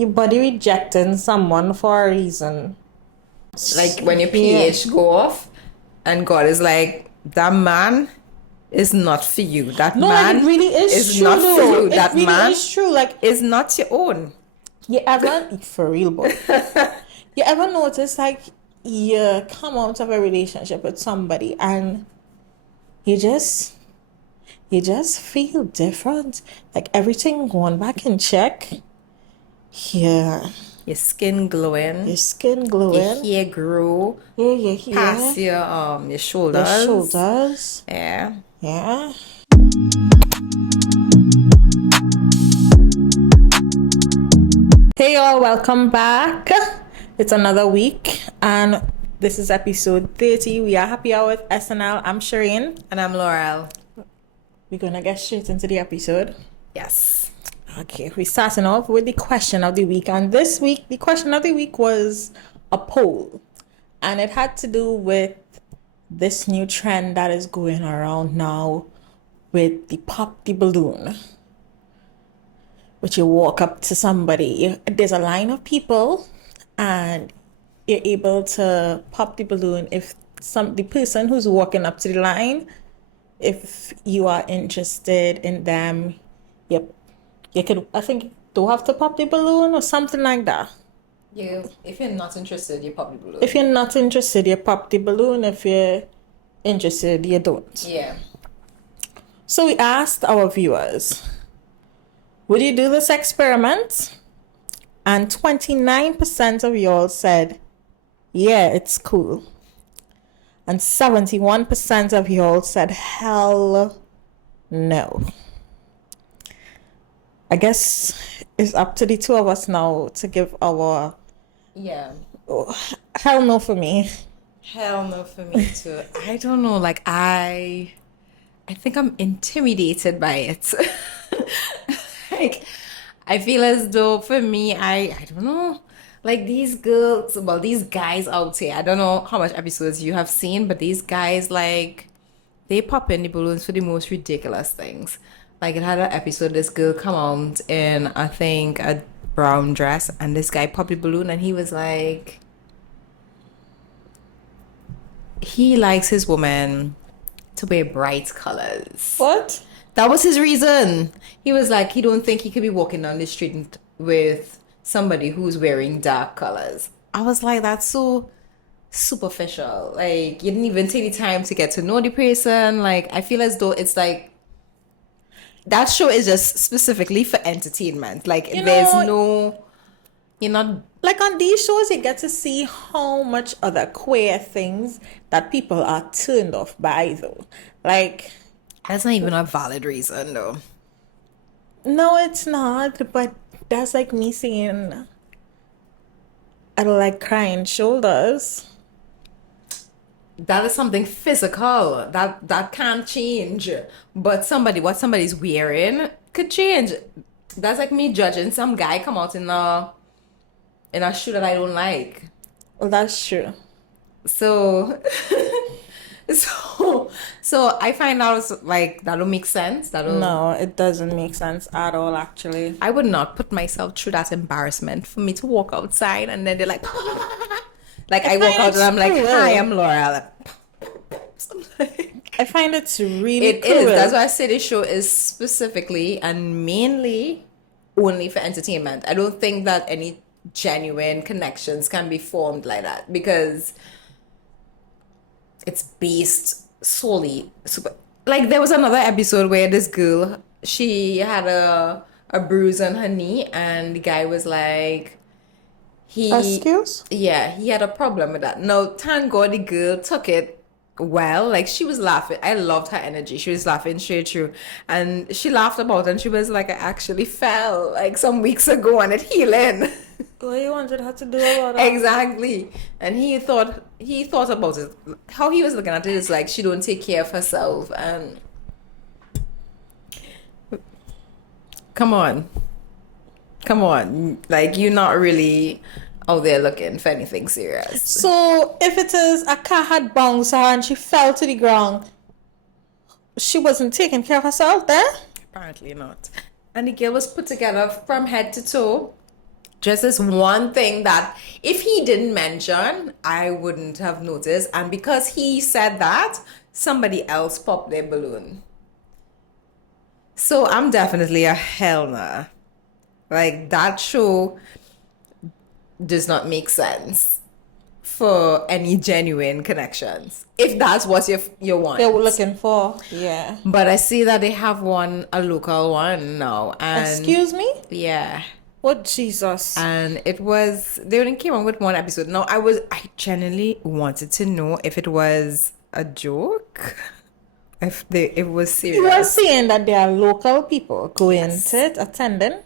Your body rejecting someone for a reason. Like when your Yeah. pH go off and God is like, that man is not for you. That No, like it man really is true not for though. you. It That really man is true. Like is not your own. you ever for real, boy. You ever notice like you come out of a relationship with somebody and you just you just feel different. Like everything going back in check. Yeah. Your skin Your glowing, skin your glowing. hair grow Yeah. past your Your shoulders. shoulders. Yeah. Yeah. Hey y'all, welcome back. It's another week and this is episode 30. We are happy hour with SnL. I'm Sherain. And I'm Laurel. We're gonna get straight into the episode. Yes. Okay, we're starting off with the question of the week. And this week, the question of the week was a poll. And it had to do with this new trend that is going around now with the pop the balloon. Which you walk up to somebody, there's a line of people, and you're able to pop the balloon if the person who's walking up to the line, if you are interested in them, you could, I think, do have to pop the balloon or something like that. If you're not interested, you pop the balloon. If you're not interested, you pop the balloon. If you're interested, you don't. Yeah. So we asked our viewers, would you do this experiment? And 29% of y'all said, yeah, it's cool. And 71% of y'all said, hell no. I guess it's up to the two of us now to give our hell no for me. Hell no for me too. I don't know. Like I think I'm intimidated by it. Like I feel as though for me, I don't know. Like these girls, well, these guys out here. I don't know how much episodes you have seen, but these guys like they pop in the balloons for the most ridiculous things. Like it had an episode, this girl come out in I think a brown dress, and this guy popped the balloon, and he was like, he likes his woman to wear bright colors. What? That was his reason. He was like, he don't think he could be walking down the street with somebody who's wearing dark colors. I was like, that's so superficial. Like, you didn't even take the time to get to know the person. Like, I feel as though it's like that show is just specifically for entertainment. Like, there's no, you're not. Like on these shows, you get to see how much other queer things that people are turned off by, though. Like, That's not even a valid reason, though. no, it's not. But that's like me saying, I don't like crying shoulders. That is something physical that can't change. But what somebody's wearing could change. That's like me judging some guy come out in a shoe that I don't like. Well, that's true. So so I find out like that don't make sense. No, it doesn't make sense at all, actually. I would not put myself through that embarrassment for me to walk outside and then they're like like I walk out and I'm like, hi, I'm Laurel. I find it's really It cruel. is. That's why I say this show is specifically and mainly only for entertainment. I don't think that any genuine connections can be formed like that because it's based solely like there was another episode where this girl, she had a bruise on her knee and the guy was like Excuse? yeah, he had a problem with that. No, thank God the girl took it well. Like she was laughing. I loved her energy. She was laughing straight through. And she laughed about it and she was like, I actually fell like some weeks ago and it healing. What you wanted her to do about that? Exactly. And he thought about it. How he was looking at it is like she don't take care of herself and come on. Like you're not really out there looking for anything serious. So, if it is a car had bounced her and she fell to the ground, she wasn't taking care of herself there? Apparently not. And the girl was put together from head to toe. just this one thing that if he didn't mention, I wouldn't have noticed. And because he said that, somebody else popped their balloon. So I'm definitely a hell nah. Like that show does not make sense for any genuine connections. If that's what you want. They were looking for. Yeah. But I see that they have a local one now. And Excuse me? yeah. What Jesus? And they only came on with one episode. Now I genuinely wanted to know if it was a joke. If it was serious. You are saying that there are local people going to it, attending?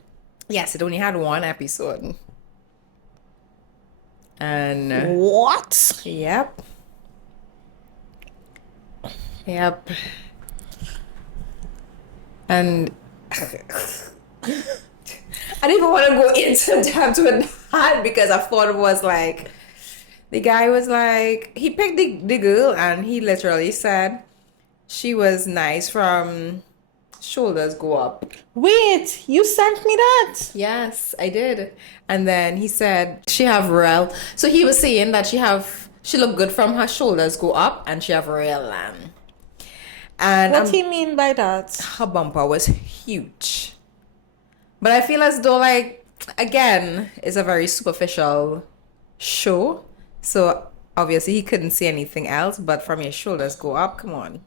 Yes, it only had one episode. And what? Yep. Yep. And I didn't even want to go into depth with that because I thought it was like the guy was like he picked the girl and he literally said she was nice from shoulders go up. Wait, you sent me that? Yes, I did. And then he said she have real. So he was saying that she look good from her shoulders go up and she have real lamb. And what do you mean by that? Her bumper was huge. But I feel as though like again, it's a very superficial show. So obviously he couldn't see anything else, but from your shoulders go up, come on.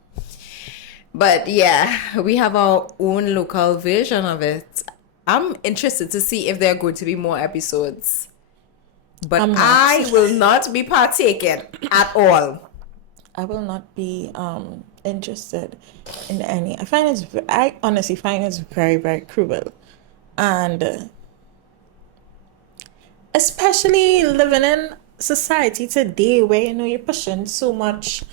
But yeah, we have our own local version of it. I'm interested to see if there are going to be more episodes. But I will not be partaking at all. I will not be interested in any. I honestly find it's very, very cruel. And especially living in society today where you're pushing so much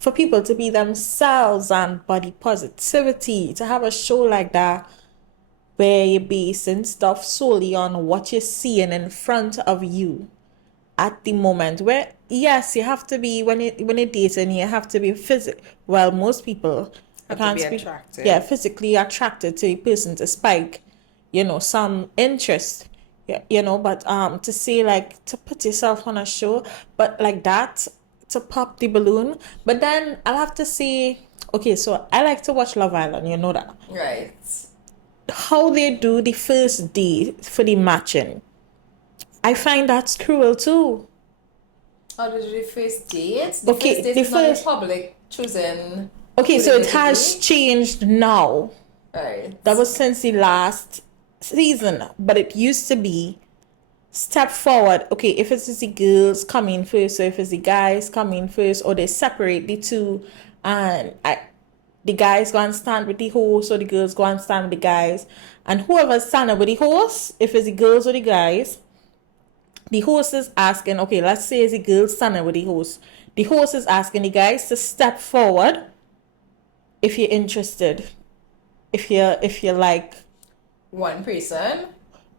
for people to be themselves and body positivity, to have a show like that where you're basing stuff solely on what you're seeing in front of you at the moment, where yes, you have to be when you're dating, you have to be most people have to be attracted. Yeah, physically attracted to a person despite some interest. Yeah, but to say like to put yourself on a show, but like that, to pop the balloon. But then I'll have to say, okay, so I like to watch Love Island, you know that. Right. How they do the first day for the matching, I find that's cruel too. How did the first date? Okay, first date is not in public choosing. Okay, so it has changed now. Right. That was since the last season, but it used to be step forward. Okay, if it's the girls coming first, or if it's the guys coming first, or they separate the two, and the guys go and stand with the host, or the girls go and stand with the guys, and whoever's standing with the host, if it's the girls or the guys, the host is asking, okay, let's say it's the girls standing with the host. The host is asking the guys to step forward if you're interested. If you're like one person.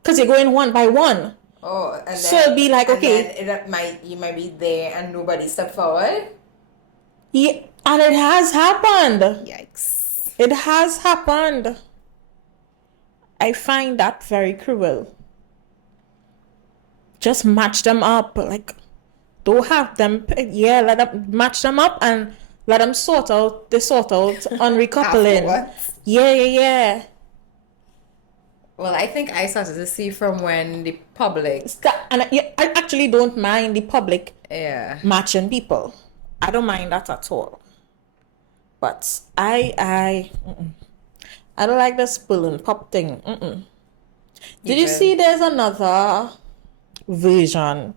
Because you're going one by one. Oh, and then, so it'd be like, okay, you might be there and nobody step forward. Yeah, and it has happened. Yikes! It has happened. I find that very cruel. Just match them up, like don't have them. Yeah, let them match them up and let them sort out on recoupling. Yeah. Well, I think I started to see from when the public... And I actually don't mind the public matching people. I don't mind that at all. But I don't like this balloon pop thing. Did you see there's another version?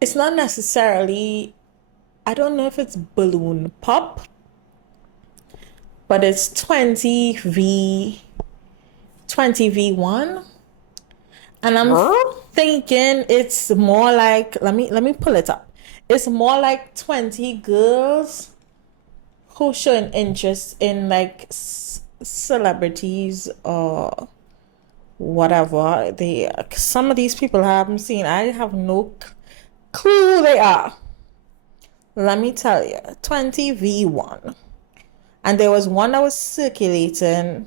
It's not necessarily... I don't know if it's balloon pop, but it's 20v1, and I'm thinking it's more like, let me pull it up. It's more like 20 girls who showing interest in like celebrities or whatever. Some of these people I haven't seen. I have no clue who they are. Let me tell you, 20v1. And there was one that was circulating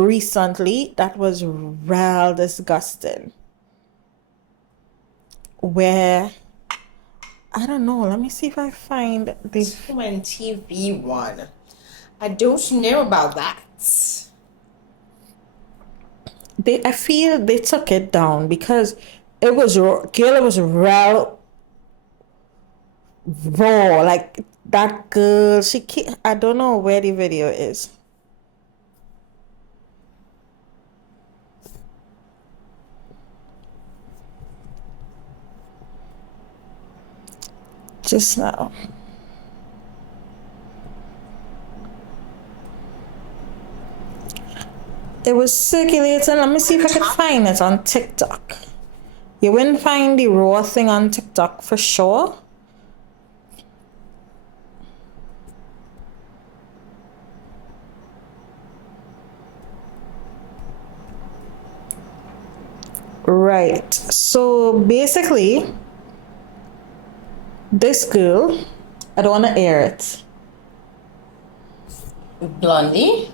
recently that was real disgusting. Where I don't know. Let me see if I find the. 21. I don't know about that. I feel they took it down because it was girl. It was real raw. Like that girl. I don't know where the video is. Just now. It was circulating. Let me see if I could find it on TikTok. You wouldn't find the raw thing on TikTok for sure. Right. So basically, this girl, I don't want to air it. Blondie?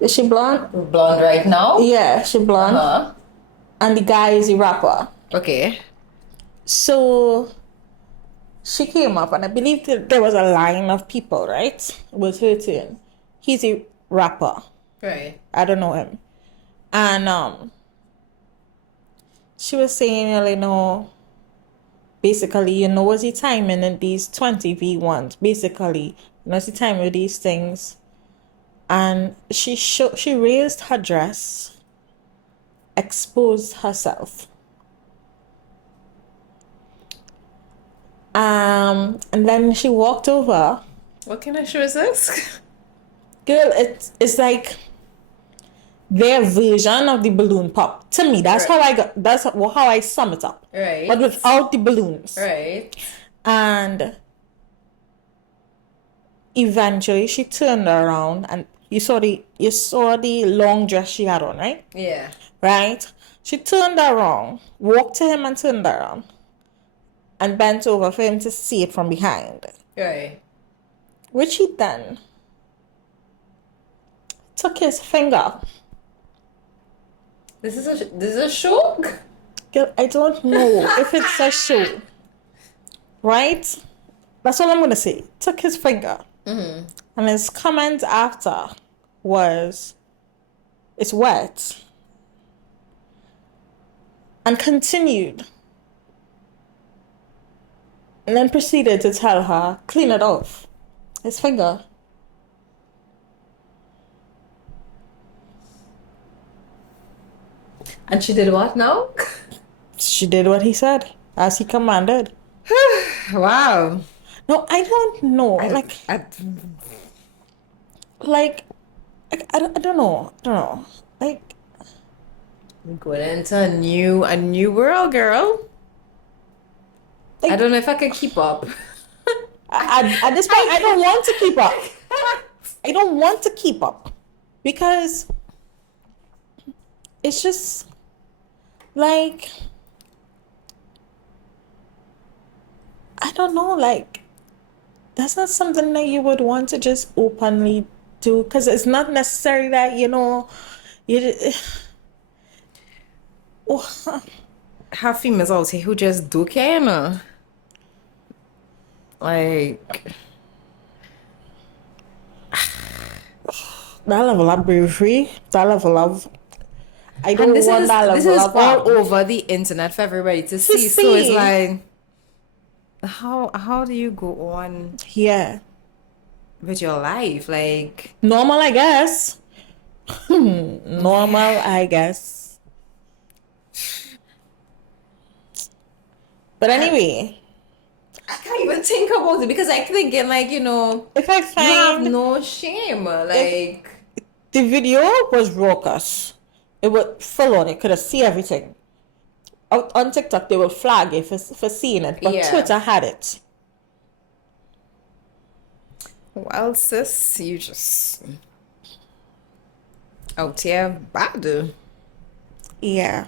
Is she blonde? Blonde right now? Yeah, she blonde. Uh-huh. And the guy is a rapper. Okay. So she came up, and I believe that there was a line of people, right? It was her turn. He's a rapper. Right. I don't know him. And she was saying, basically, what's the timing in these 20v1s? Basically, what's the time with these things? And she raised her dress, exposed herself. And then she walked over. What kind of show is this? Girl, it's like their version of the balloon pop. To me, that's how I sum it up. Right. But without the balloons. Right. And eventually she turned around and you saw the long dress she had on, right? Yeah. Right? She turned around, walked to him and turned around, and bent over for him to see it from behind. Right. Which he then took his finger. This is a show? Girl, I don't know if it's a show. Right? That's all I'm gonna say. Took his finger. Mm-hmm. And his comment after was, "It's wet." And continued. And then proceeded to tell her, clean it off. His finger. And she did what now? She did what he said, as he commanded. Wow. No, I don't know. I don't know. I don't know. Like, we're going into a new world, girl. Like, I don't know if I can keep up. At this point, I don't want to keep up. I don't want to keep up because it's just like, I don't know, like, that's not something that you would want to just openly do, because it's not necessary that, you Have females out here who just do care, like, that level of bravery, that level of, I don't and want that level this is of all over the internet for everybody to see. So it's see. like, how do you go on Yeah. with your life? Like, Normal, I guess. Normal, I guess. But anyway, I can't even think about it because I'm thinking, like, if I you have find no shame. Like, the video was raucous, it was full on. It could have see everything. Out on TikTok, they will flag you for seeing it, but Yeah. Twitter had it. well, sis, you just out here bad. Yeah.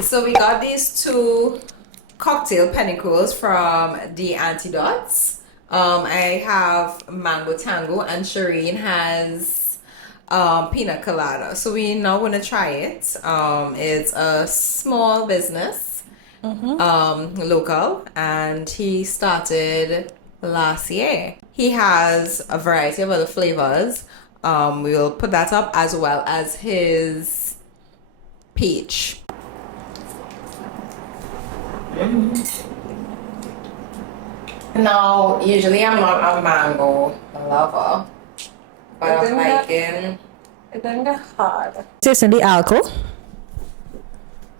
So we got these two cocktail pinnacles from the Antidotes. I have Mango Tango and Sherain has pina colada. So we now want to try it. It's a small business, local, and he started last year. He has a variety of other flavors. We will put that up as well as his peach. Now, usually I'm not a mango lover, but I'm liking. It didn't get hard. Tasting the alcohol.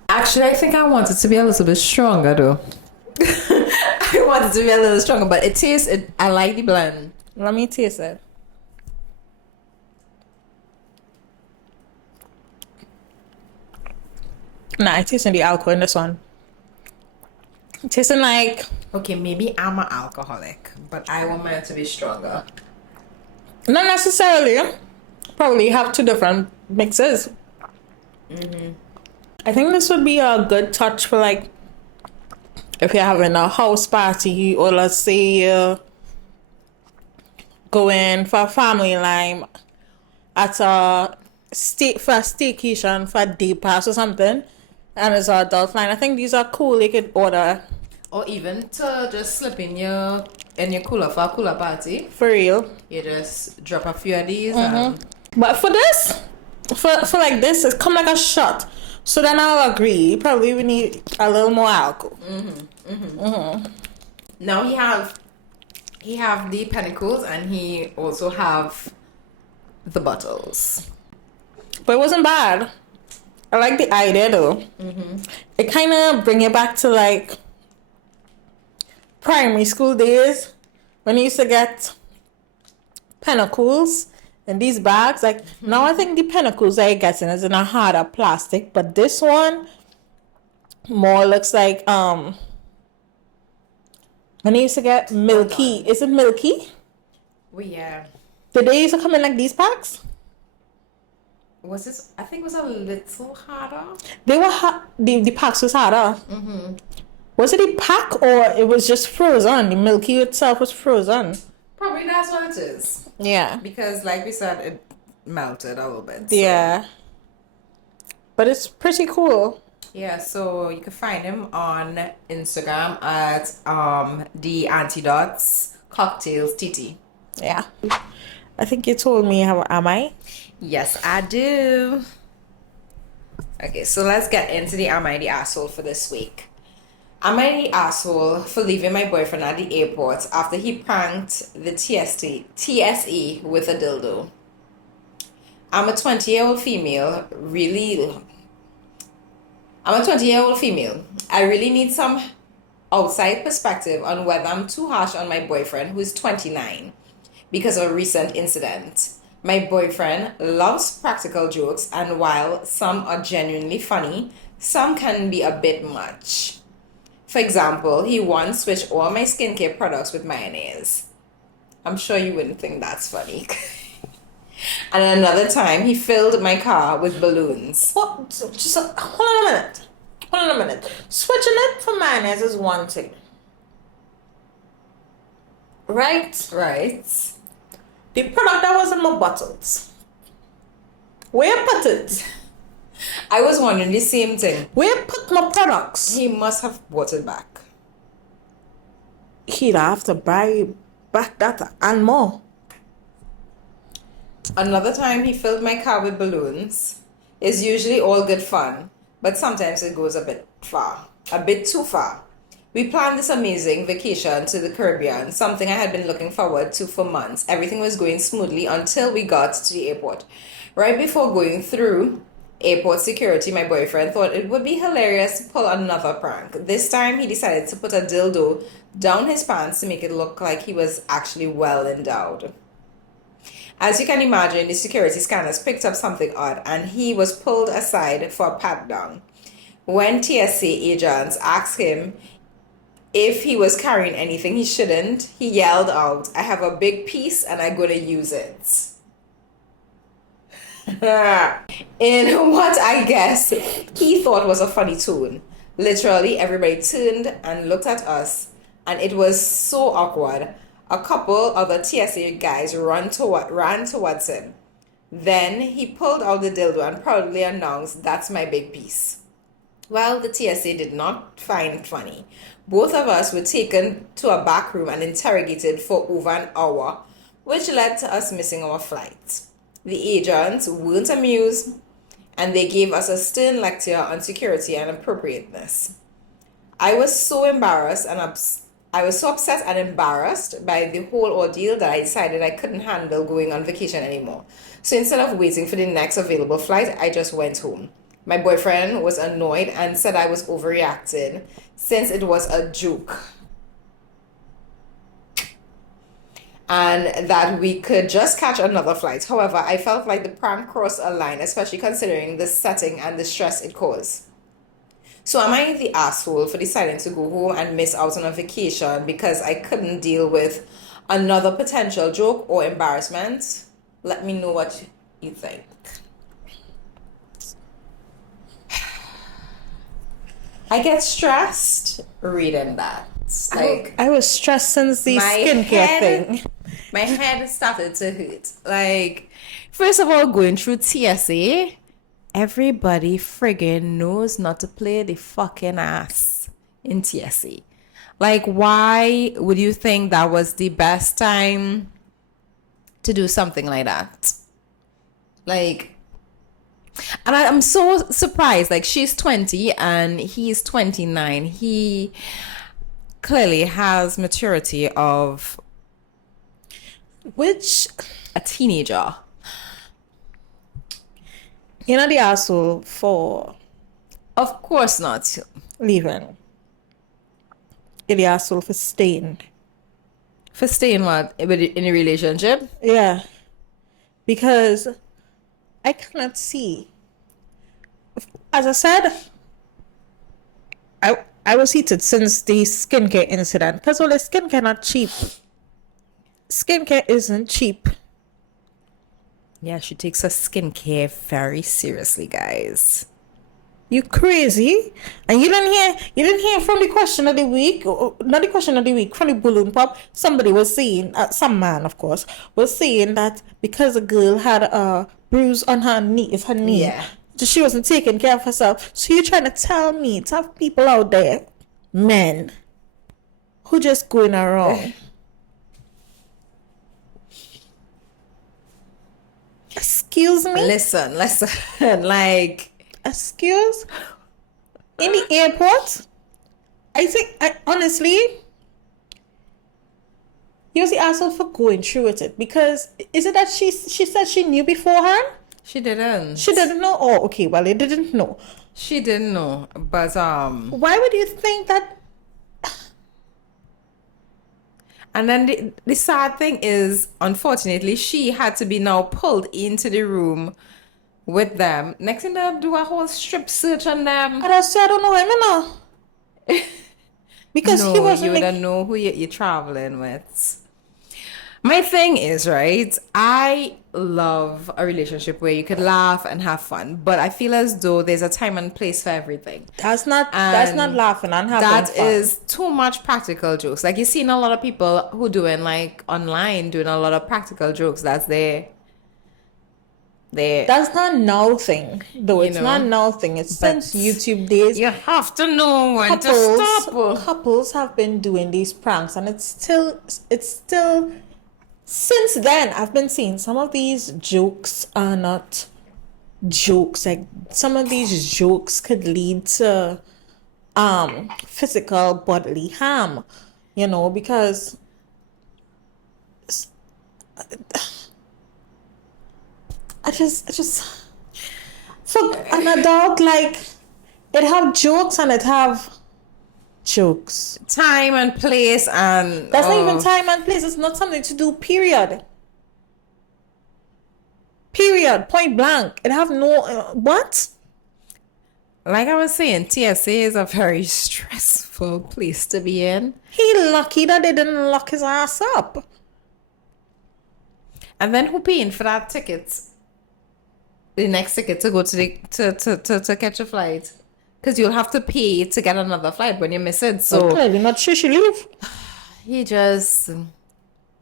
Actually, I think I want it to be a little bit stronger though. I want it to be a little stronger, but it tastes. I like the blend. Let me taste it. Nah, I'm tasting the alcohol in this one. It's tasting like... Okay, maybe I'm an alcoholic, but I want mine to be stronger. Not necessarily. Probably have two different mixes. I think this would be a good touch for like if you're having a house party, or let's say you're going for a family lime at a staycation for a day pass or something, and it's an adult line. I think these are cool. You could order. Or even to just slip in your cooler for a cooler party. For real. You just drop a few of these. And... But for this, for like this, it's come like a shot. So then I'll agree. Probably we need a little more alcohol. Now he have the pinnacles, and he also have the bottles. But it wasn't bad. I like the idea though. It kind of bring you back to like primary school days when you used to get pinnacles in these bags. Like now I think the pinnacles that you're getting is in a harder plastic, but this one more looks like when you used to get milky. Is it milky? Well, yeah. Did they used to come in like these packs? Was this? I think it was a little harder. They were the packs was harder. Was it a pack or it was just frozen? The milky itself was frozen. Probably that's what it is. Yeah. Because like we said, it melted a little bit. So. Yeah. But it's pretty cool. Yeah, so you can find him on Instagram at the Antidotes Cocktails TT. Yeah. I think you told me how am I? Yes, I do. Okay, so let's get into the Am I the Asshole for this week. Am I the asshole for leaving my boyfriend at the airport after he pranked the TSE with a dildo? I'm a 20-year-old female. I really need some outside perspective on whether I'm too harsh on my boyfriend, who is 29, because of a recent incident. My boyfriend loves practical jokes, and while some are genuinely funny, some can be a bit much. For example, he once switched all my skincare products with mayonnaise. I'm sure you wouldn't think that's funny. And another time, he filled my car with balloons. What? Just hold on a minute. Switching it for mayonnaise is one thing. Right? Right. The product that was in my bottles. Where you put it? I was wondering the same thing. Where you put my products? He must have bought it back. He'd have to buy back that and more. Another time he filled my car with balloons. It's usually all good fun, but sometimes it goes a bit too far. We planned this amazing vacation to the Caribbean, something I had been looking forward to for months. Everything was going smoothly until we got to the airport. Right before going through airport security, my boyfriend thought it would be hilarious to pull another prank. This time he decided to put a dildo down his pants to make it look like he was actually well endowed. As you can imagine, the security scanners picked up something odd, and he was pulled aside for a pat down. When TSA agents asked him if he was carrying anything he shouldn't, he yelled out, "I have a big piece and I'm gonna use it." In what I guess he thought was a funny tone. Literally, everybody turned and looked at us, and it was so awkward. A couple of the TSA guys ran towards him. Then he pulled out the dildo and proudly announced, "That's my big piece." Well, the TSA did not find it funny. Both of us were taken to a back room and interrogated for over an hour, which led to us missing our flight. The agents weren't amused, and they gave us a stern lecture on security and appropriateness. I was so embarrassed and I was so upset and embarrassed by the whole ordeal that I decided I couldn't handle going on vacation anymore. So instead of waiting for the next available flight, I just went home. My boyfriend was annoyed and said I was overreacting since it was a joke, and that we could just catch another flight. However, I felt like the prank crossed a line, especially considering the setting and the stress it caused. So am I the asshole for deciding to go home and miss out on a vacation because I couldn't deal with another potential joke or embarrassment? Let me know what you think. I get stressed reading that. Like, I was stressed since the skincare thing. my head started to hurt. Like, first of all, going through TSA, everybody friggin' knows not to play the fucking ass in TSA. Like, why would you think that was the best time to do something like that? Like, and I'm so surprised. Like, she's 20 and he's 29. He clearly has maturity of Which, a teenager. you're not the asshole for Of course not. leaving. You're the asshole for staying. For staying what? In a relationship? Yeah. Because I cannot see. As I said, I was heated since the skincare incident. Because well, the skincare not cheap. Skincare isn't cheap. Yeah, she takes her skincare very seriously, guys. You crazy? And you didn't hear from the question of the week, not the question of the week, from the balloon pop. Somebody was saying, some man of course, was saying that because a girl had a bruise on her knee, Yeah. she wasn't taking care of herself. So you're trying to tell me, to have people out there, men, who just going around. Excuse me? Listen. Like, Excuse? In the airport? Honestly, he was the asshole for going through with it. Because, is it that she said she knew beforehand? she didn't. She didn't know? Oh, okay, well, they didn't know. She didn't know. But, Why would you think that? and then the sad thing is, unfortunately, she had to be now pulled into the room with them. Next thing, they do a whole strip search on them. And I said, I don't know him, you know. Because No, he wasn't you wouldn't know who you're traveling with. My thing is, right, I love a relationship where you could laugh and have fun, but I feel as though there's a time and place for everything. That's not And laughing and having That fun. is too much practical jokes. Like, you've seen a lot of people who doing, like, online, doing a lot of practical jokes. That's their That's not now thing, though. It's know, not now thing. It's but since YouTube days. you have to know when to stop. Couples have been doing these pranks, and it's still since then I've been seeing some of these jokes are not jokes. Like, some of these jokes could lead to physical bodily harm, you know, because I just for an adult, like, it have jokes and it have jokes. Time and place, and That's not even time and place. It's not something to do, period. Period. Point blank. It have no what? Like I was saying, TSA is a very stressful place to be in. He lucky that they didn't lock his ass up. And then who paying for that ticket? The next ticket to go to to catch a flight, because you'll have to pay to get another flight when you miss it. So Clearly not sure she leave. he just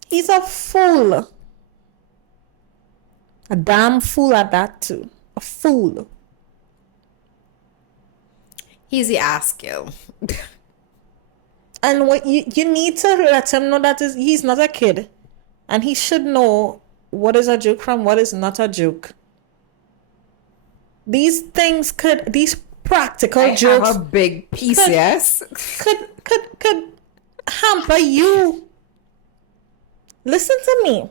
He's a fool. A damn fool at that too. A fool. He's the ass kill. And what you need to let him know that he's not a kid. And he should know what is a joke from what is not a joke. These practical I jokes have a big piece, could- yes. could hamper you. Listen to me.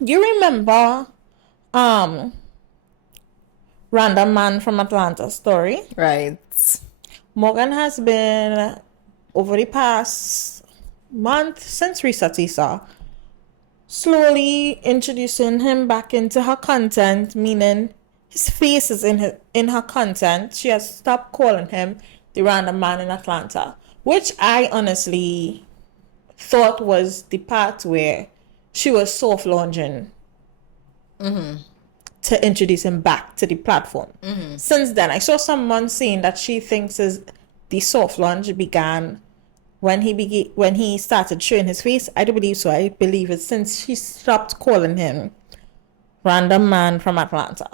You remember Random Man from Atlanta story? Right. Morgan has been over the past month since Risatisa slowly introducing him back into her content, meaning his face is in her content. She has stopped calling him the Random Man in Atlanta, which I honestly thought was the part where she was soft launching to introduce him back to the platform. Since then, I saw someone saying that she thinks the soft launch began when he started showing his face. I don't believe so. I believe it's since she stopped calling him Random Man from Atlanta,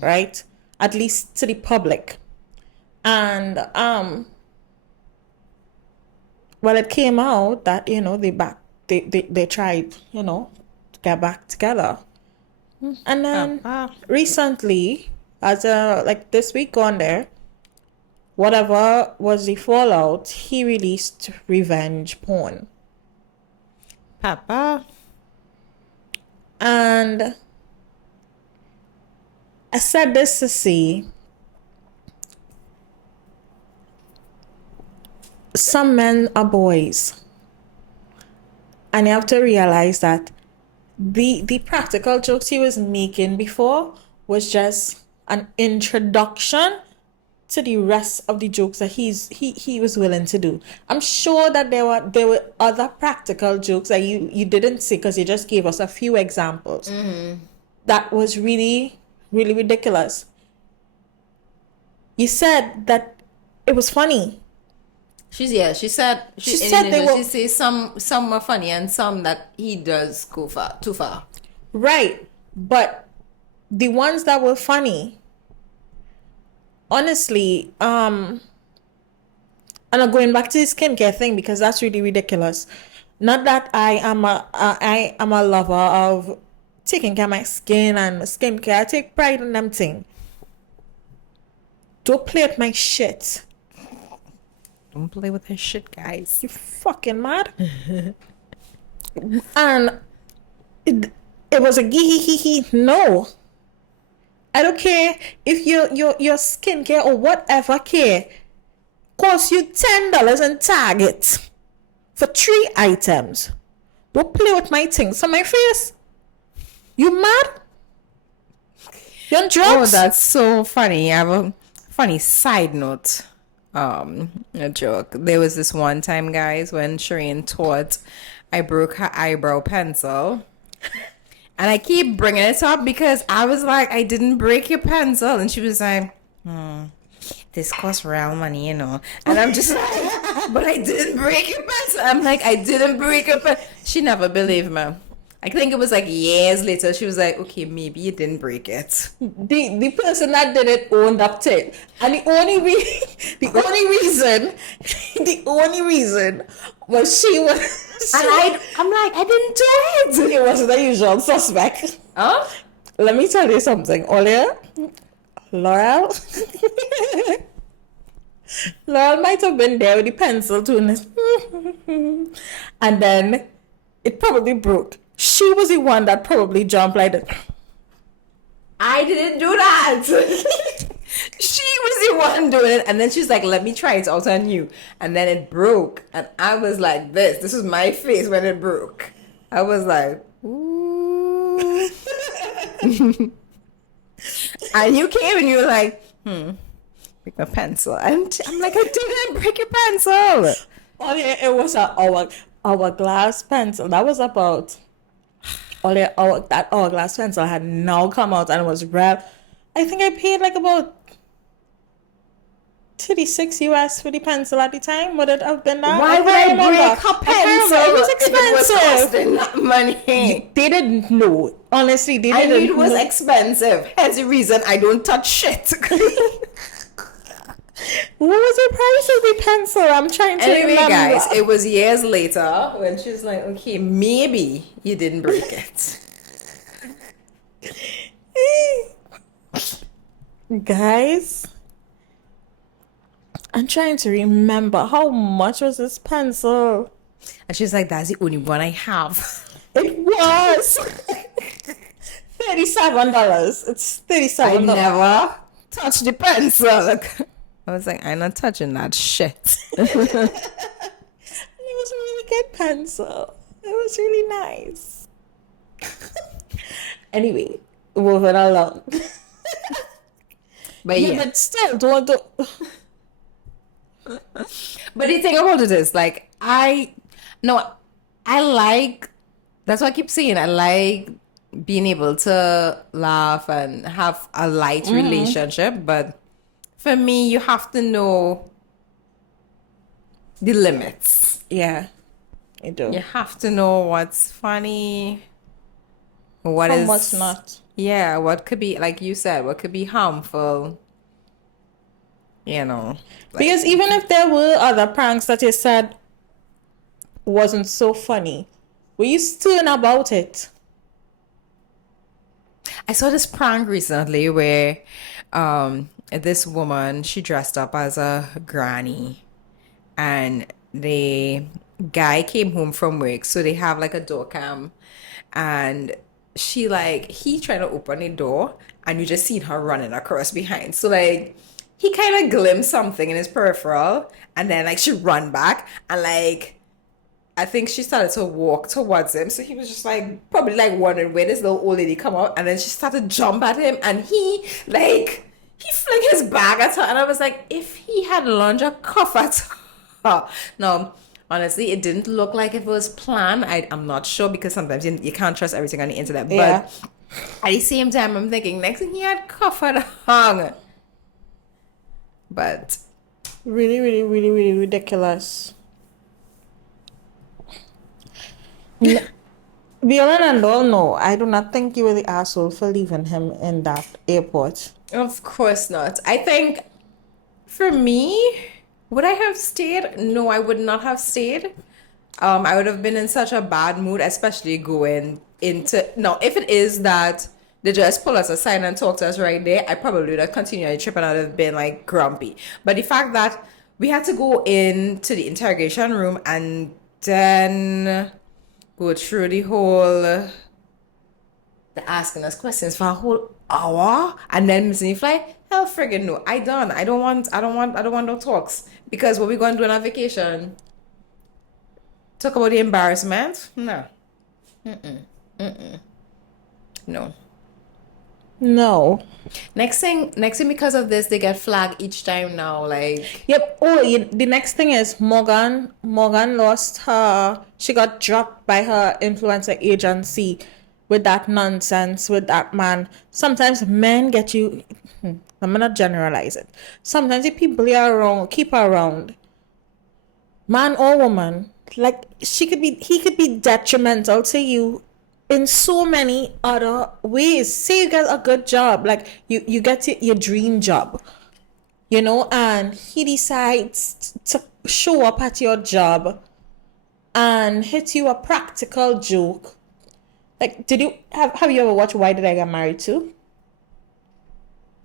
right? At least to the public. And well, it came out that they tried to get back together, and then recently, as like this week on there, whatever was the fallout, he released revenge porn. Papa. And I said this to say some men are boys. And you have to realize that the practical jokes he was making before was just an introduction to the rest of the jokes that he was willing to do. I'm sure that there were other practical jokes that you didn't see because you just gave us a few examples. That was really, really ridiculous. You said that it was funny. She said she says some were funny and some that he does go too far. Right. But the ones that were funny, honestly, and I'm going back to the skincare thing because that's really ridiculous. Not that I am a lover of taking care of my skin and skincare. I take pride in them thing. Don't play with my shit. Don't play with his shit, guys. You fucking mad? And it was a gee. No. I don't care if your skincare or whatever care costs you $10 in Target for 3 items. Don't play with my things on my face. You mad? You on drugs? Oh, that's so funny. I have a funny side note. A joke. There was this one time, guys, when Sherain thought I broke her eyebrow pencil. And I keep bringing it up because I was like, I didn't break your pencil. And she was like, this costs real money, And I'm just like, but I didn't break your pencil. I'm like, I didn't break your pencil. She never believed me. I think it was like years later. She was like, okay, maybe you didn't break it. The person that did it owned up to it. And the only reason was she was... And I'm like, I didn't do it. It was the usual suspect. Huh? Let me tell you something. Earlier, Laurel might have been there with the pencil too. And then it probably broke. She was the one that probably jumped like that. I didn't do that. She was the one doing it. And then she's like, let me try it out on you. And then it broke. And I was like this. This was my face when it broke. I was like, ooh. And you came and you were like, break my pencil. And I'm like, I didn't break your pencil. Oh yeah, it was a hourglass pencil. That was about... that hourglass pencil had now come out and it was red. I think I paid like about $36 US for the pencil at the time. Would it have been that? Why would can't I remember. break a I can't pencil remember. It was if it was expensive. costing that money? They didn't know. Honestly, they I didn't knew it was know. expensive. Hence the reason I don't touch shit. What was the price of the pencil? I'm trying to Anyway, remember. guys, it was years later when she was like, okay, maybe you didn't break it. Guys, I'm trying to remember how much was this pencil. And she's like, that's the only one I have. It was $37. It's I $37. never touched the pencil. I was like, I'm not touching that shit. It was a really good pencil. It was really nice. Anyway, moving along. But yeah. But still, don't. But the thing about it is, like, that's what I keep saying. I like being able to laugh and have a light relationship. But for me, you have to know the limits. Yeah, I do. You have to know what's funny, What's not. Yeah, what could be, like you said, what could be harmful. You know. Because even if there were other pranks that you said wasn't so funny, were you stern about it? I saw this prank recently where this woman, she dressed up as a granny, and the guy came home from work, so they have like a door cam, and he trying to open the door, and you just seen her running across behind. So like he kind of glimpsed something in his peripheral, and then like she run back, and like I think she started to walk towards him. So he was just like, probably like wondering where this little old lady come out. And then she started to jump at him, and he flicked his bag at her. And I was like, if he had launched a cuff at her. No, honestly, it didn't look like it was planned. I'm not sure, because sometimes you can't trust everything on the internet. Yeah. But at the same time, I'm thinking, next thing he had cuff at hung. But Really, really, really, really ridiculous. Beyond and all, no, I do not think you were the asshole for leaving him in that airport. of course not. I think for me, would I have stayed? No, I would not have stayed. I would have been in such a bad mood, especially going into, no, if it is that they just pull us aside and talk to us right there, I probably would have continued the trip and I would have been like grumpy. But the fact that we had to go into the interrogation room and then go through the whole, they're asking us questions for a whole hour and then missing the flight. Hell friggin' no. I don't want no talks. Because what we gonna do on our vacation? Talk about the embarrassment? No. No. No. Next thing, because of this, they get flagged each time now. Like, Yep. Oh, the next thing is Morgan. Morgan lost her. She got dropped by her influencer agency with that nonsense with that man. Sometimes men get you. I'm gonna generalize it. Sometimes the people you keep around, man or woman, like he could be detrimental to you in so many other ways. Say you get a good job, like you get your dream job, and he decides to show up at your job and hit you a practical joke. Like, did you have you ever watched Why Did I Get Married To?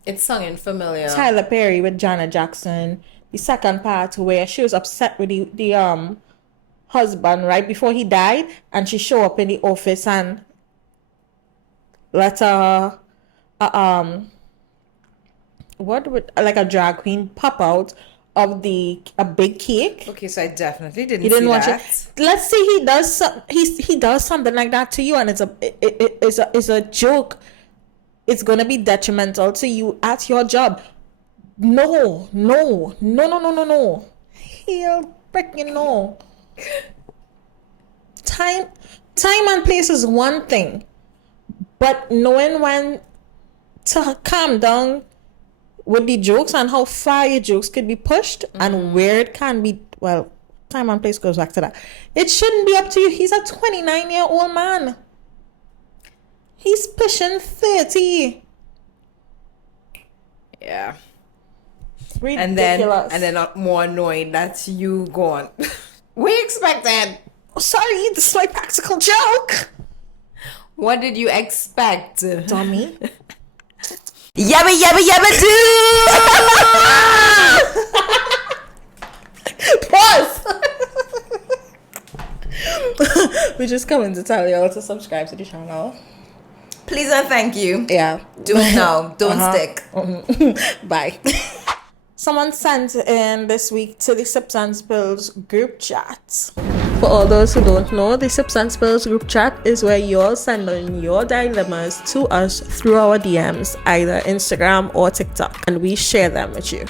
it's sung familiar. Tyler Perry with Janet Jackson. The second part where she was upset with the husband right before he died, and she show up in the office and let a like a drag queen pop out of a big cake. Okay, so I definitely didn't You didn't see watch that. it. Let's say he does something like that to you, and it's a joke. It's gonna be detrimental to you at your job. No. Hell freaking no. Time and place is one thing, but knowing when to calm down with the jokes and how far your jokes could be pushed and where it can be, well, time and place goes back to that. It shouldn't be up to you. He's a 29-year-old man. He's pushing 30. Yeah. Ridiculous. And then not more annoyed that you gone. We expected. Oh, sorry, this is my practical joke. What did you expect? Dummy. Yabba yabba yabba do. Pause. We're just coming to tell y'all to subscribe to the channel. Please and thank you. Yeah. Do it now. Don't stick. Bye. Someone sent in this week to the Sips and Spills group chat. For all those who don't know, the Sips and Spills group chat is where you all send in your dilemmas to us through our DMs, either Instagram or TikTok, and we share them with you.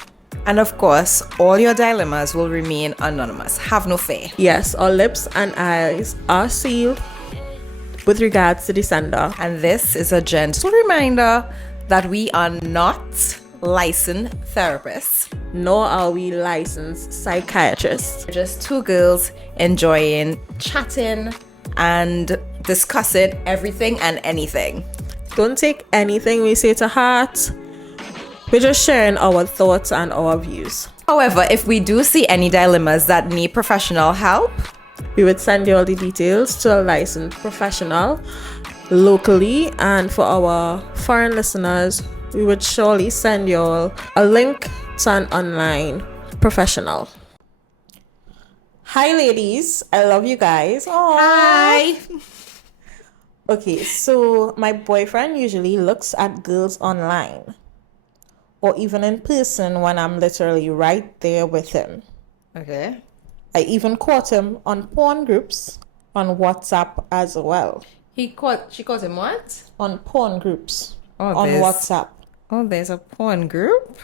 And of course, all your dilemmas will remain anonymous. Have no fear. Yes, our lips and eyes are sealed with regards to the sender. And this is a gentle reminder that we are not licensed therapists, Nor are we licensed psychiatrists. we're just two girls enjoying chatting and discussing everything and anything. Don't take anything we say to heart. We're just sharing our thoughts and our views. However, if we do see any dilemmas that need professional help, We would send you all the details to a licensed professional locally, and for our foreign listeners, we would surely send you all a link to an online professional. Hi ladies, I love you guys. Aww. hi. Okay, so my boyfriend usually looks at girls online or even in person when I'm literally right there with him. Okay. I even caught him on porn groups on WhatsApp as well. She caught him what? On porn groups Oh, on there's- WhatsApp. Oh, there's a porn group?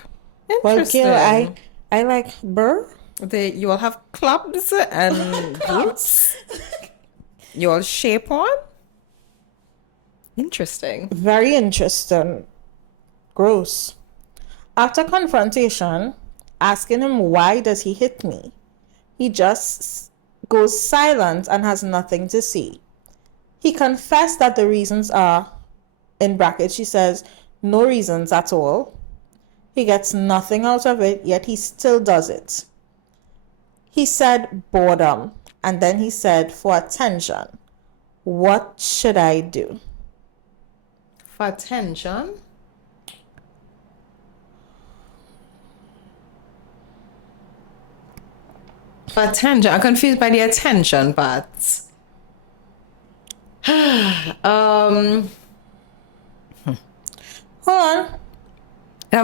Well, Interesting. girl, I like burr. You all have clubs and groups? You all shape on? Interesting. Very interesting. Gross. After confrontation, asking him why does he hit me, he just goes silent and has nothing to say. He confessed that the reasons are, in brackets, she says, no reasons at all. He gets nothing out of it, yet he still does it. He said boredom, and then he said for attention. What should I do? For attention? For attention? I'm confused by the attention part. Hold on.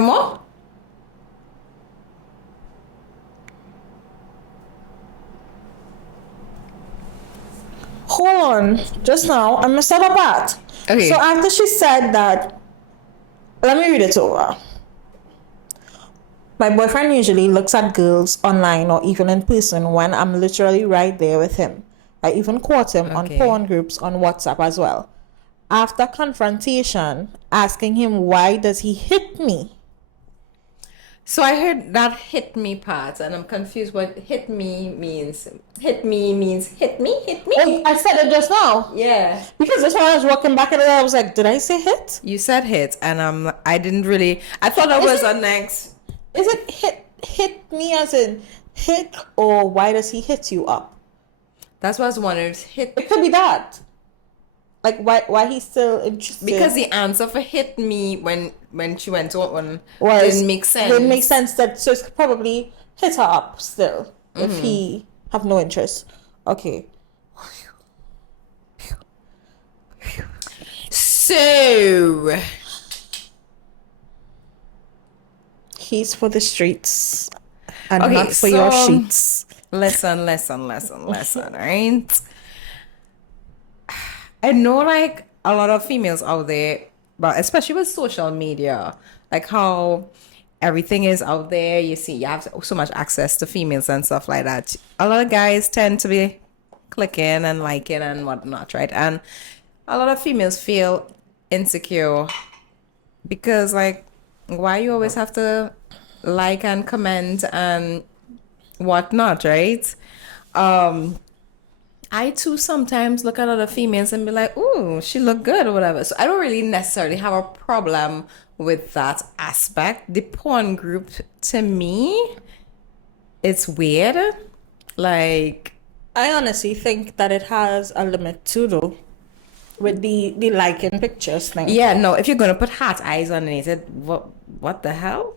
More? Hold on. Just now, I messed up a part. Okay. So after she said that, let me read it over. My boyfriend usually looks at girls online or even in person when I'm literally right there with him. I even caught him on Okay. porn groups on WhatsApp as well. After confrontation, asking him why does he hit me? So I heard that hit me part, and I'm confused what hit me means. Hit me means hit me? Hit me? Oh, I said it just now. Yeah. Because this one I was walking back and I was like, did I say hit? You said hit, and I didn't really. I thought that was a next. Is it hit me as in hit, or why does he hit you up? That's what I was wondering. Hit It could be that. Like why he's still interested. because the answer for hit me when she went on was didn't make sense. Didn't make sense that so it's probably hit her up still if he have no interest. Okay. So He's for the streets and Okay, not for your so- sheets. listen, right? I know like a lot of females out there, but especially with social media, like how everything is out there. You see, you have so much access to females and stuff like that. A lot of guys tend to be clicking and liking and whatnot, right? And a lot of females feel insecure because like Why you always have to like and comment and whatnot, right? I too sometimes look at other females and be like, "Ooh, she look good" or whatever. So I don't really necessarily have a problem with that aspect. The porn group, to me, it's weird. Like, I honestly think that it has a limit too, though, with the liking pictures thing. yeah, no, if you're gonna put heart eyes underneath it, what the hell?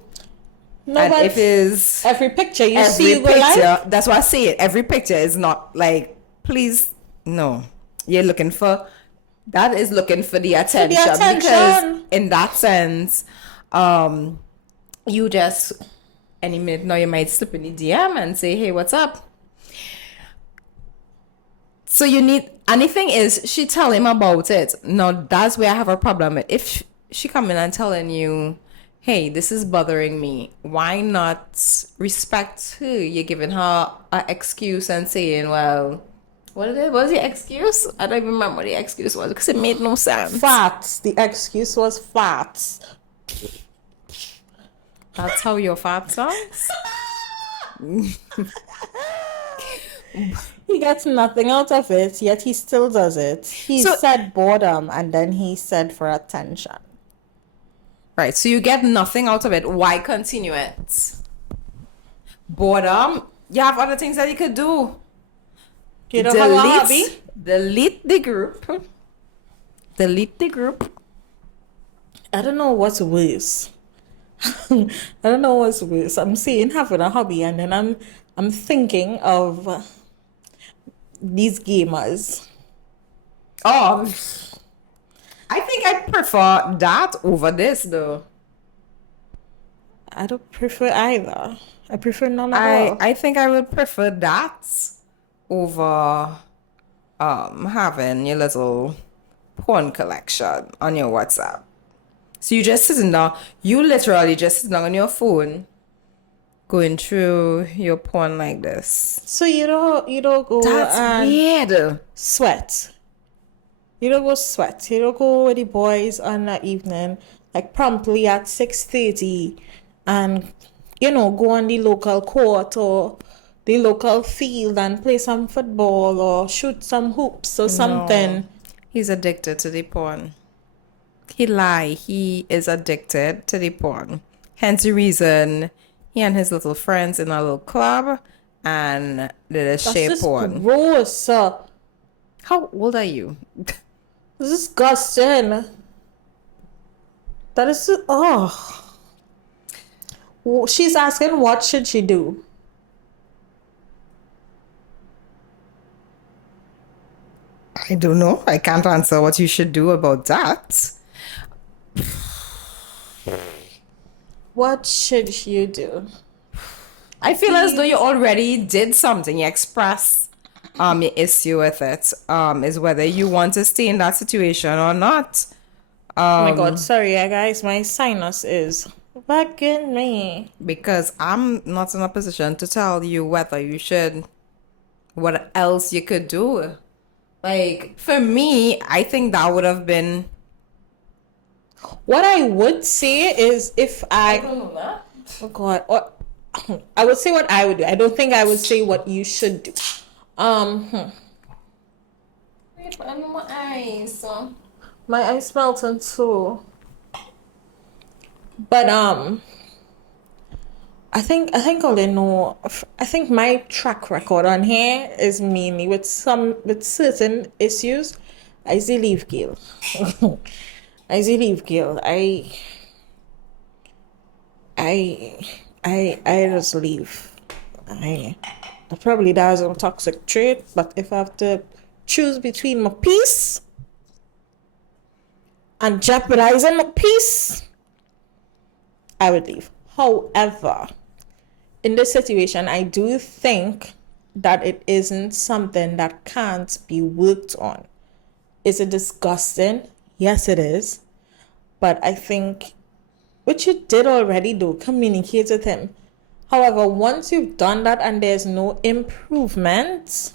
No, And but if it's every picture you every see, you go picture, like. that's why I say it. Every picture is not like, please, no. You're looking for that is looking for the attention, because attention. in that sense, you just any minute now you might slip in the DM and say, "Hey, what's up?" So you need anything is she tell him about it. Now that's where I have a problem with. If she come in and telling you, "Hey, this is bothering me," why not respect her? You're giving her an excuse and saying, "Well, what is it? What was the excuse? I don't even remember what the excuse was because it made no sense." Fats. The excuse was fats. That's how your fat sounds. He gets nothing out of it, yet he still does it. He So- said boredom, and then he said for attention. Right. So you get nothing out of it. Why continue it? Boredom. You have other things that you could do. You don't have a hobby? Delete the group. Delete the group. I don't know what's worse. I don't know what's worse. I'm saying having a hobby, and then I'm thinking of these gamers. Oh, I think I prefer that over this though. I don't prefer either. I prefer none at all. I think I would prefer that over having your little porn collection on your WhatsApp. So you just sitting down, you literally just sitting down on your phone going through your porn like this. So you don't go That's and weird. sweat. You don't go sweat. You don't go with the boys on that evening, like promptly at 6:30, and go on the local court or the local field and play some football or shoot some hoops or something. He's addicted to the porn. He lie. He is addicted to the porn. Hence the reason he and his little friends in a little club and did a That's share just porn. gross. How old are you? It's disgusting. That is She's asking what should she do. I don't know. I can't answer what you should do about that. What should you do? I feel as though you already did something. You express your issue with it. Is whether you want to stay in that situation or not. Oh my God, sorry, guys. My sinus is bugging me. Because I'm not in a position to tell you whether you should, what else you could do. Like, for me, I think that would have been. What I would say is if I don't know that. oh God, I would say what I would do. I don't think I would say what you should do. Wait, I know my eyes. My eyes melting too. But I think only know. I think my track record on here is mainly with certain issues. I say leave Gail. I say leave Gail. I just leave. I probably that is a toxic trait, but if I have to choose between my peace and jeopardizing my peace, I would leave. However, in this situation, I do think that it isn't something that can't be worked on. Is it disgusting? Yes, it is. But I think, which you did already do, communicate with him. However, once you've done that and there's no improvement,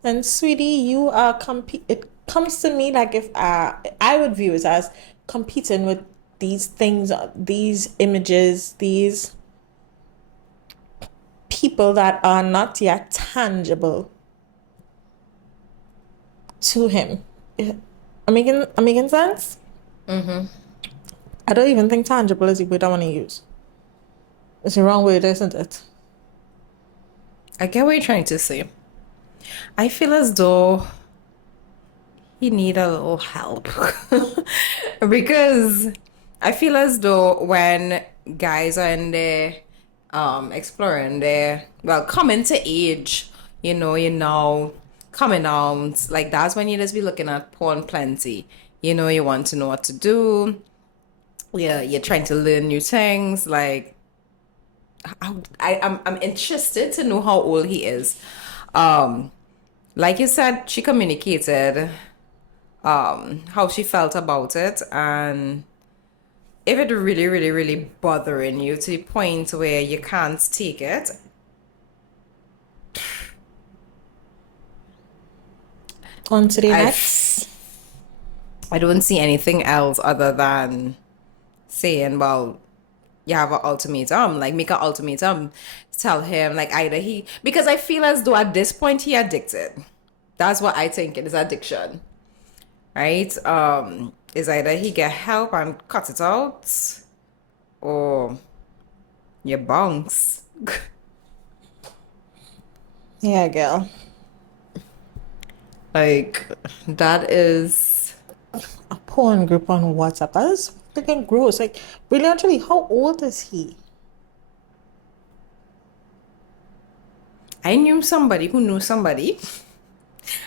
then sweetie, you are it comes to me like if I would view it as competing with these things, these images, these people that are not yet tangible to him. I'm making sense? Mm-hmm. I don't even think tangible is the word I want to use. It's the wrong word, isn't it? I get what you're trying to say. I feel as though he need a little help because I feel as though when guys are in there exploring their coming to age, you know, coming out, like that's when you just be looking at porn plenty. You want to know what to do. Yeah, you're trying to learn new things. Like I'm interested to know how old he is. Like you said, she communicated how she felt about it, and if it really, really, really bothering you to the point where you can't take it, On to the I next. I don't see anything else other than saying, well, you have an ultimatum, like make an ultimatum, tell him like either he, because I feel as though at this point he addicted. That's what I think it is, addiction, right? Is either he get help and cut it out, or you bounce. Yeah, girl. Like that is, A porn group on WhatsApp. That is freaking gross. Like, really, actually, how old is he? I knew somebody who knew somebody.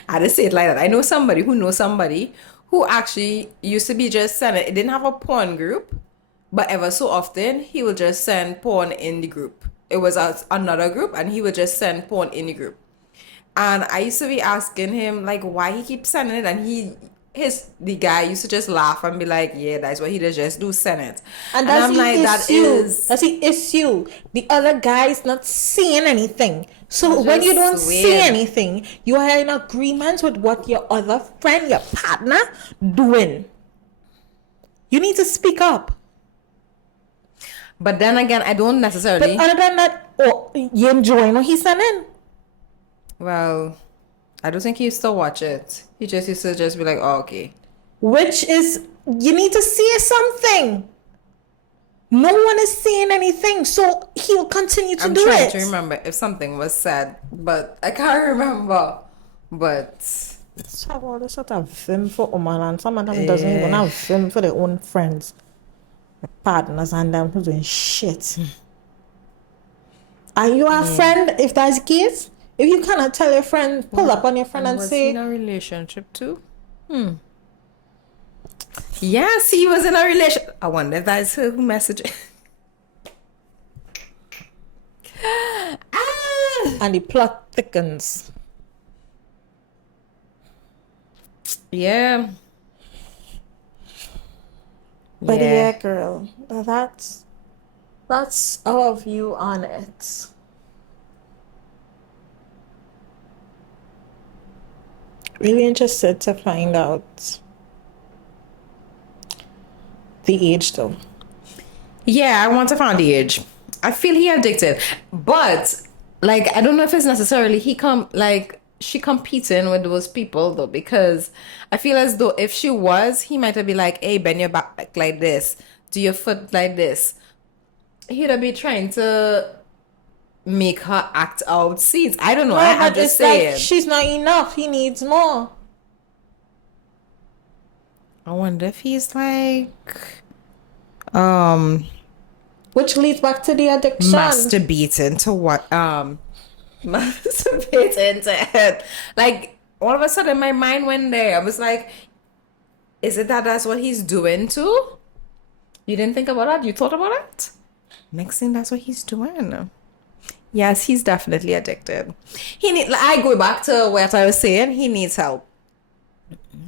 I just say it like that. I know somebody who knows somebody who actually used to be just sending. It didn't have a porn group, but ever so often he would just send porn in the group. It was another group, and he would just send porn in the group. And I used to be asking him like why he keeps sending it, and the guy used to just laugh and be like, "Yeah, that's what he does, just do send it." And And that's I'm the like, that issue. is That's the issue. The other guy's not seeing anything. So when you don't just see weird. anything, you are in agreement with what your other friend, your partner, doing. You need to speak up. But then again, I don't But necessarily. other than that, oh, you enjoying what he's sending. Well, I don't think he used to watch it. He just used to just be like, "Oh, okay." Which is, you need to see something. No one is saying anything, so he'll continue to I'm do trying it. to remember if something was said, but I can't remember. But So all this sort of film for woman, and some of them doesn't even have film for their own friends, their partners, and them who's doing shit. Are you a friend? If that's the case, if you cannot tell your friend, pull up on your friend and was he in say, a relationship too? Yes, he was in a relationship. I wonder if that's her message. Ah! and the plot thickens. Yeah. But yeah, girl, that's our view on it. Really interested to find out the age though. Yeah, I want to find the age. I feel he addicted, but like I don't know if it's necessarily she competing with those people though, because I feel as though if she was, he might have been like, "Hey, bend your back like this, do your foot like this." He'd be trying to make her act out scenes. I don't know. No, I'm but just it's saying. like she's not enough. He needs more. I wonder if he's like um Which leads back to the addiction. masturbating to what masturbating to it. Like all of a sudden my mind went there. I was like, is it that's what he's doing too? You didn't think about that? You thought about it? Next thing, that's what he's doing. Yes, he's definitely addicted. I go back to what I was saying. He needs help.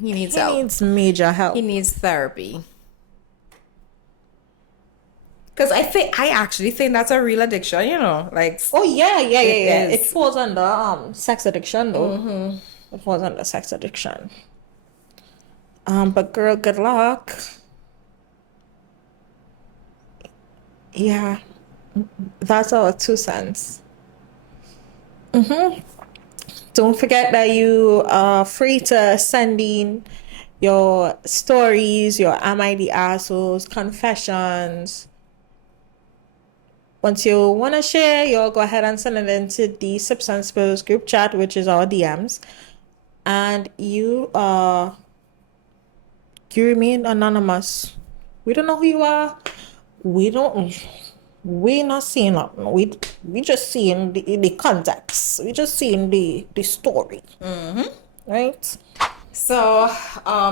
He needs He help. needs major help. He needs therapy. Because I actually think that's a real addiction, like. Oh yeah. is. It falls under sex addiction though. It falls under sex addiction. But girl, good luck. Yeah, that's our 2 cents. Don't forget that you are free to send in your stories, your Am I the Assholes, confessions. Once you want to share, you'll go ahead and send it into the Sips and Spills group chat, which is our DMs. And you remain anonymous. We don't know who you are. We don't. We're not seeing nothing. We just seeing the context. We just seeing the story. Right? So,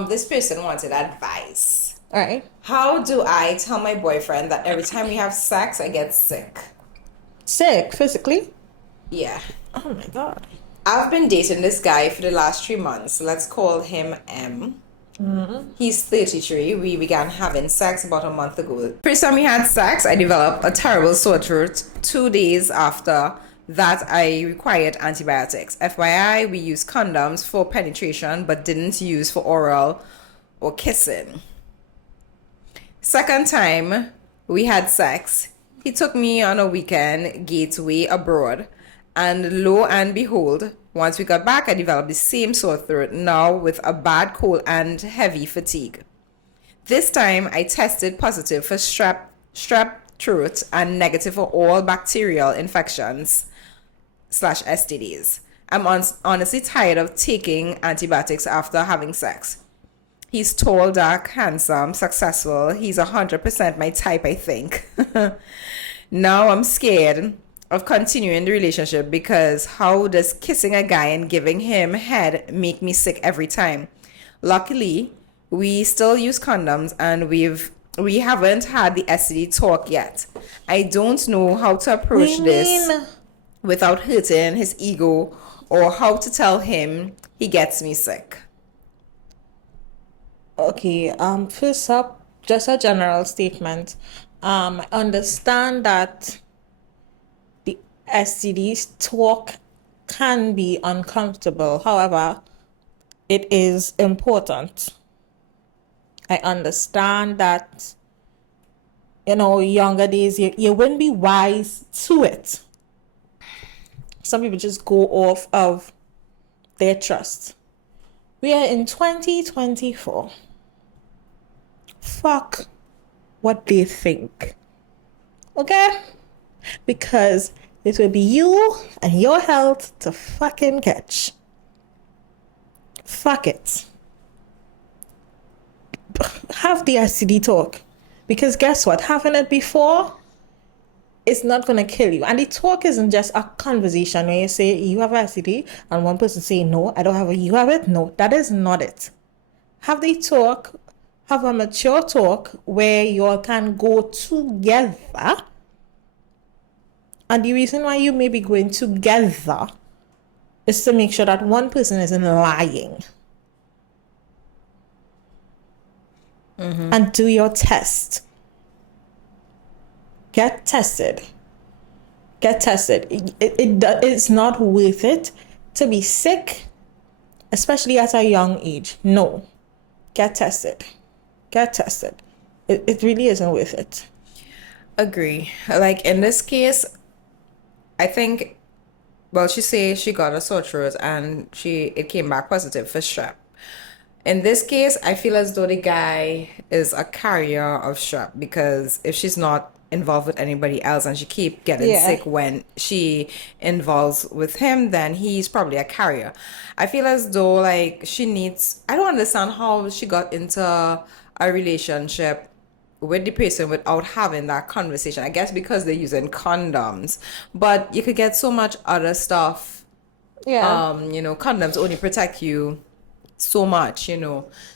this person wanted advice. All right. How do I tell my boyfriend that every time we have sex, I get sick? Sick physically. Yeah. Oh my god. I've been dating this guy for the last 3 months. Let's call him M. He's 33. We began having sex about a month ago. First time we had sex, I developed a terrible sore throat. 2 days after that, I required antibiotics. FYI, we used condoms for penetration but didn't use for oral or kissing. Second time we had sex, he took me on a weekend gateway abroad. And lo and behold, once we got back, I developed the same sore throat, now with a bad cold and heavy fatigue. This time, I tested positive for strep throat and negative for all bacterial infections / STDs. I'm honestly tired of taking antibiotics after having sex. He's tall, dark, handsome, successful. He's 100% my type, I think. Now I'm scared of continuing the relationship because how does kissing a guy and giving him head make me sick every time? Luckily, we still use condoms and we haven't had the STD talk yet. I don't know how to approach this without hurting his ego or how to tell him he gets me sick. Okay, first up, just a general statement. I understand that the STDs talk can be uncomfortable. However, it is important. I understand that, younger days, you wouldn't be wise to it. Some people just go off of their trust. We are in 2024. Fuck what they think. Okay? Because it will be you and your health to fucking catch. Fuck it. Have the STD talk. Because guess what? Having it before is not going to kill you. And the talk isn't just a conversation where you say you have STD and one person say no, I don't have it, you have it. No, that is not it. Have the talk, have a mature talk where you all can go together. And the reason why you may be going together is to make sure that one person isn't lying. And do your test. Get tested. Get tested. It's not worth it to be sick, especially at a young age. No. Get tested. Get tested. It really isn't worth it. Agree. Like in this case, I think, well, she says she got a sore throat and it came back positive for strep. In this case, I feel as though the guy is a carrier of strep because if she's not involved with anybody else and she keep getting sick when she involves with him, then he's probably a carrier. I feel as though like I don't understand how she got into a relationship with the person without having that conversation. I guess because they're using condoms, but you could get so much other stuff. Condoms only protect you so much,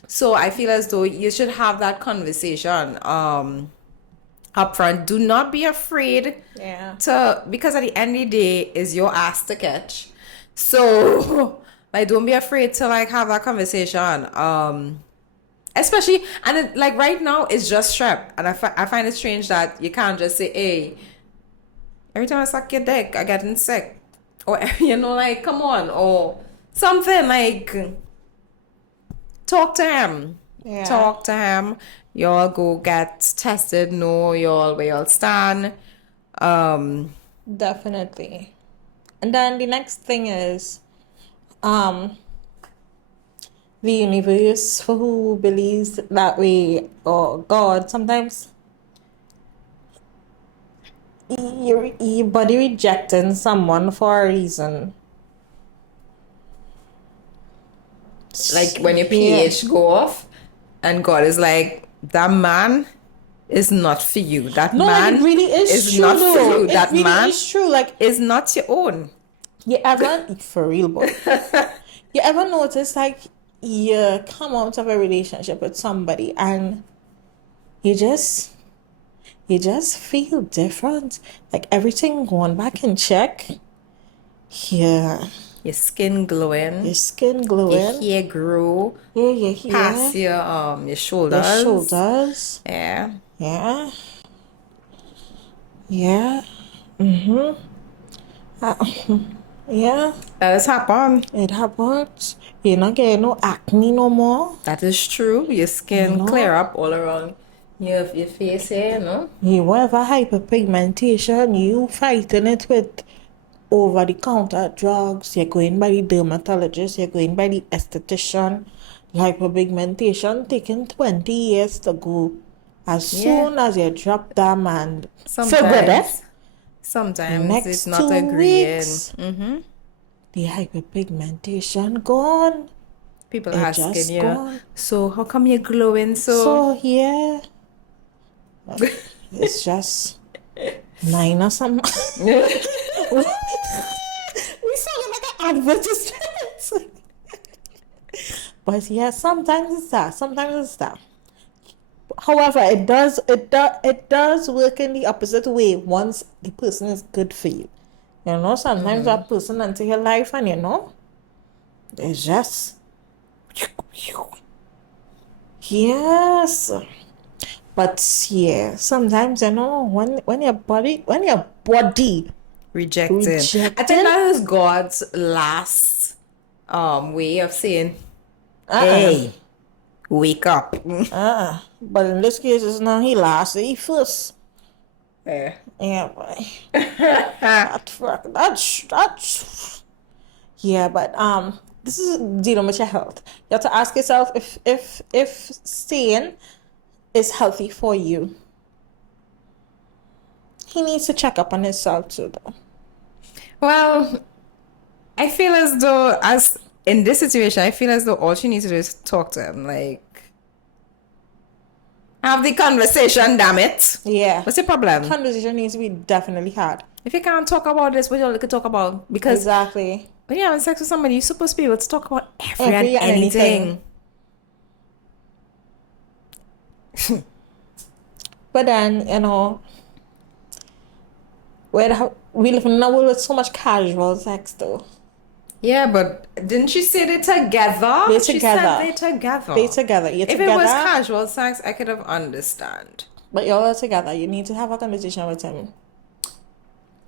so I feel as though you should have that conversation upfront. Do not be afraid because at the end of the day is your ass to catch, so like don't be afraid to like have that conversation, especially and like right now it's just strep, and I find it strange that you can't just say, hey, every time I suck your dick I get sick, or like come on, or something like talk to him. y'all go get tested, know y'all where y'all stand. Definitely. And then the next thing is the universe, for who believes that way, or God. Sometimes your body rejecting someone for a reason. Like when your Yeah. pH go off and God is like, that man is not for you. That No, like man it really is true not for though. you. It That really man is true. Like is not your own. you ever for real, boy. You ever notice like you come out of a relationship with somebody and you just feel different. Like everything going back in check. Yeah. Your skin glowing, Your skin your glowing. hair grow Yeah, yeah, yeah. past your Your shoulders. shoulders. Yeah. Yeah. Yeah. Yeah. That has happened. It happens. You're not getting no acne no more. That is true. Your You skin clear know? up all around your face here, you know? You whatever hyperpigmentation, you fighting it with over the counter drugs. You're going by the dermatologist, you're going by the esthetician. Hyperpigmentation taking 20 years to go. As soon as you drop that man, feel good, eh? Sometimes it's Next not 2 agreeing. weeks, the hyperpigmentation gone. People It asking just you, gone. so how come you're glowing so? So yeah, it's just 9 or something. We sound like an advertisement. But yeah, sometimes it's that. Sometimes it's that. However, it does work in the opposite way once the person is good for you. You know, sometimes that person enter your life and it's just yes. But yeah, sometimes when your body Rejecting. I think rejecting, that is God's last way of saying, hey, wake up. but in this case it's not he last, he first. Yeah. Yeah, boy. That's yeah, but this is dealing with your health. You have to ask yourself if staying is healthy for you. He needs to check up on himself too, though. Well, I feel as though, as in this situation, I feel as though all she needs to do is talk to him. Like, have the conversation, damn it. Yeah. What's your problem? Conversation needs to be definitely had. If you can't talk about this, what you can talk about? Because Exactly. when you're having sex with somebody, you're supposed to be able to talk about every Every and anything. But then, we live in a world with so much casual sex, though. Yeah, but didn't she say they're together? They're She together. said they're together. They're together. You're If together. it was casual sex, I could have understand. But y'all are together. You need to have a conversation with him.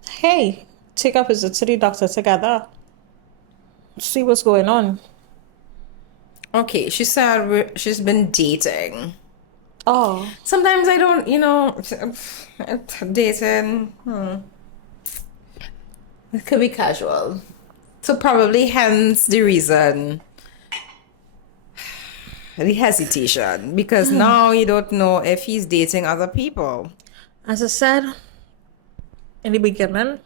Hey, take a visit to the doctor together. See what's going on. Okay, she said she's been dating. Oh. Sometimes I don't, dating. It could be casual. So probably hence the reason. The hesitation. Because now you don't know if he's dating other people. As I said in the beginning,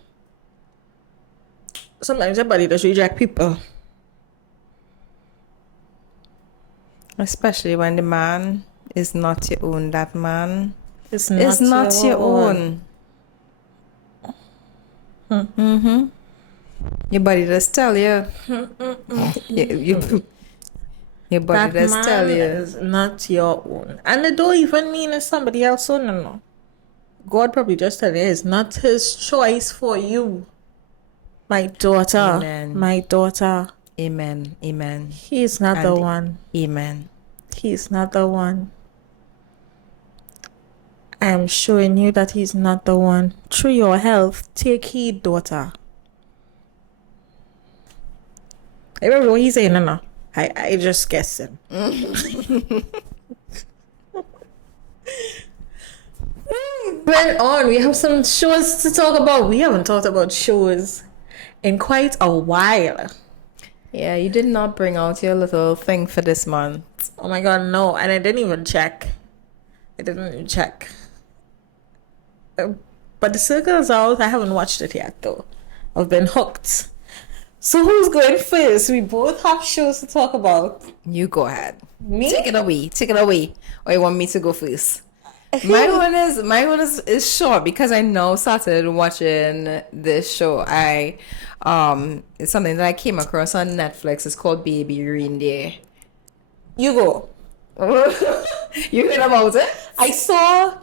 sometimes your body does reject people. Especially when the man is not your own. That man It's is not your own. Your body does tell you. Your body That does tell man you. is not your own. And it don't even mean it's somebody else's own, no. God probably just tell you it's not his choice for you. My daughter. Amen. My daughter. Amen. Amen. He's not the one. Amen. He's not the one. I am showing you that he's not the one. Through your health, take heed, daughter. I remember what he's saying, no. I just guessed him. Going on, we have some shows to talk about. We haven't talked about shows in quite a while. Yeah, you did not bring out your little thing for this month. Oh my god, no. And I didn't even check. I didn't even check. But The Circle's out. I haven't watched it yet, though. I've been hooked. So who's going first? We both have shows to talk about. You go ahead. Me? Take it away. Take it away. Or you want me to go first? My one is short because I now started watching this show. It's something that I came across on Netflix. It's called Baby Reindeer. You go. You heard about it? I saw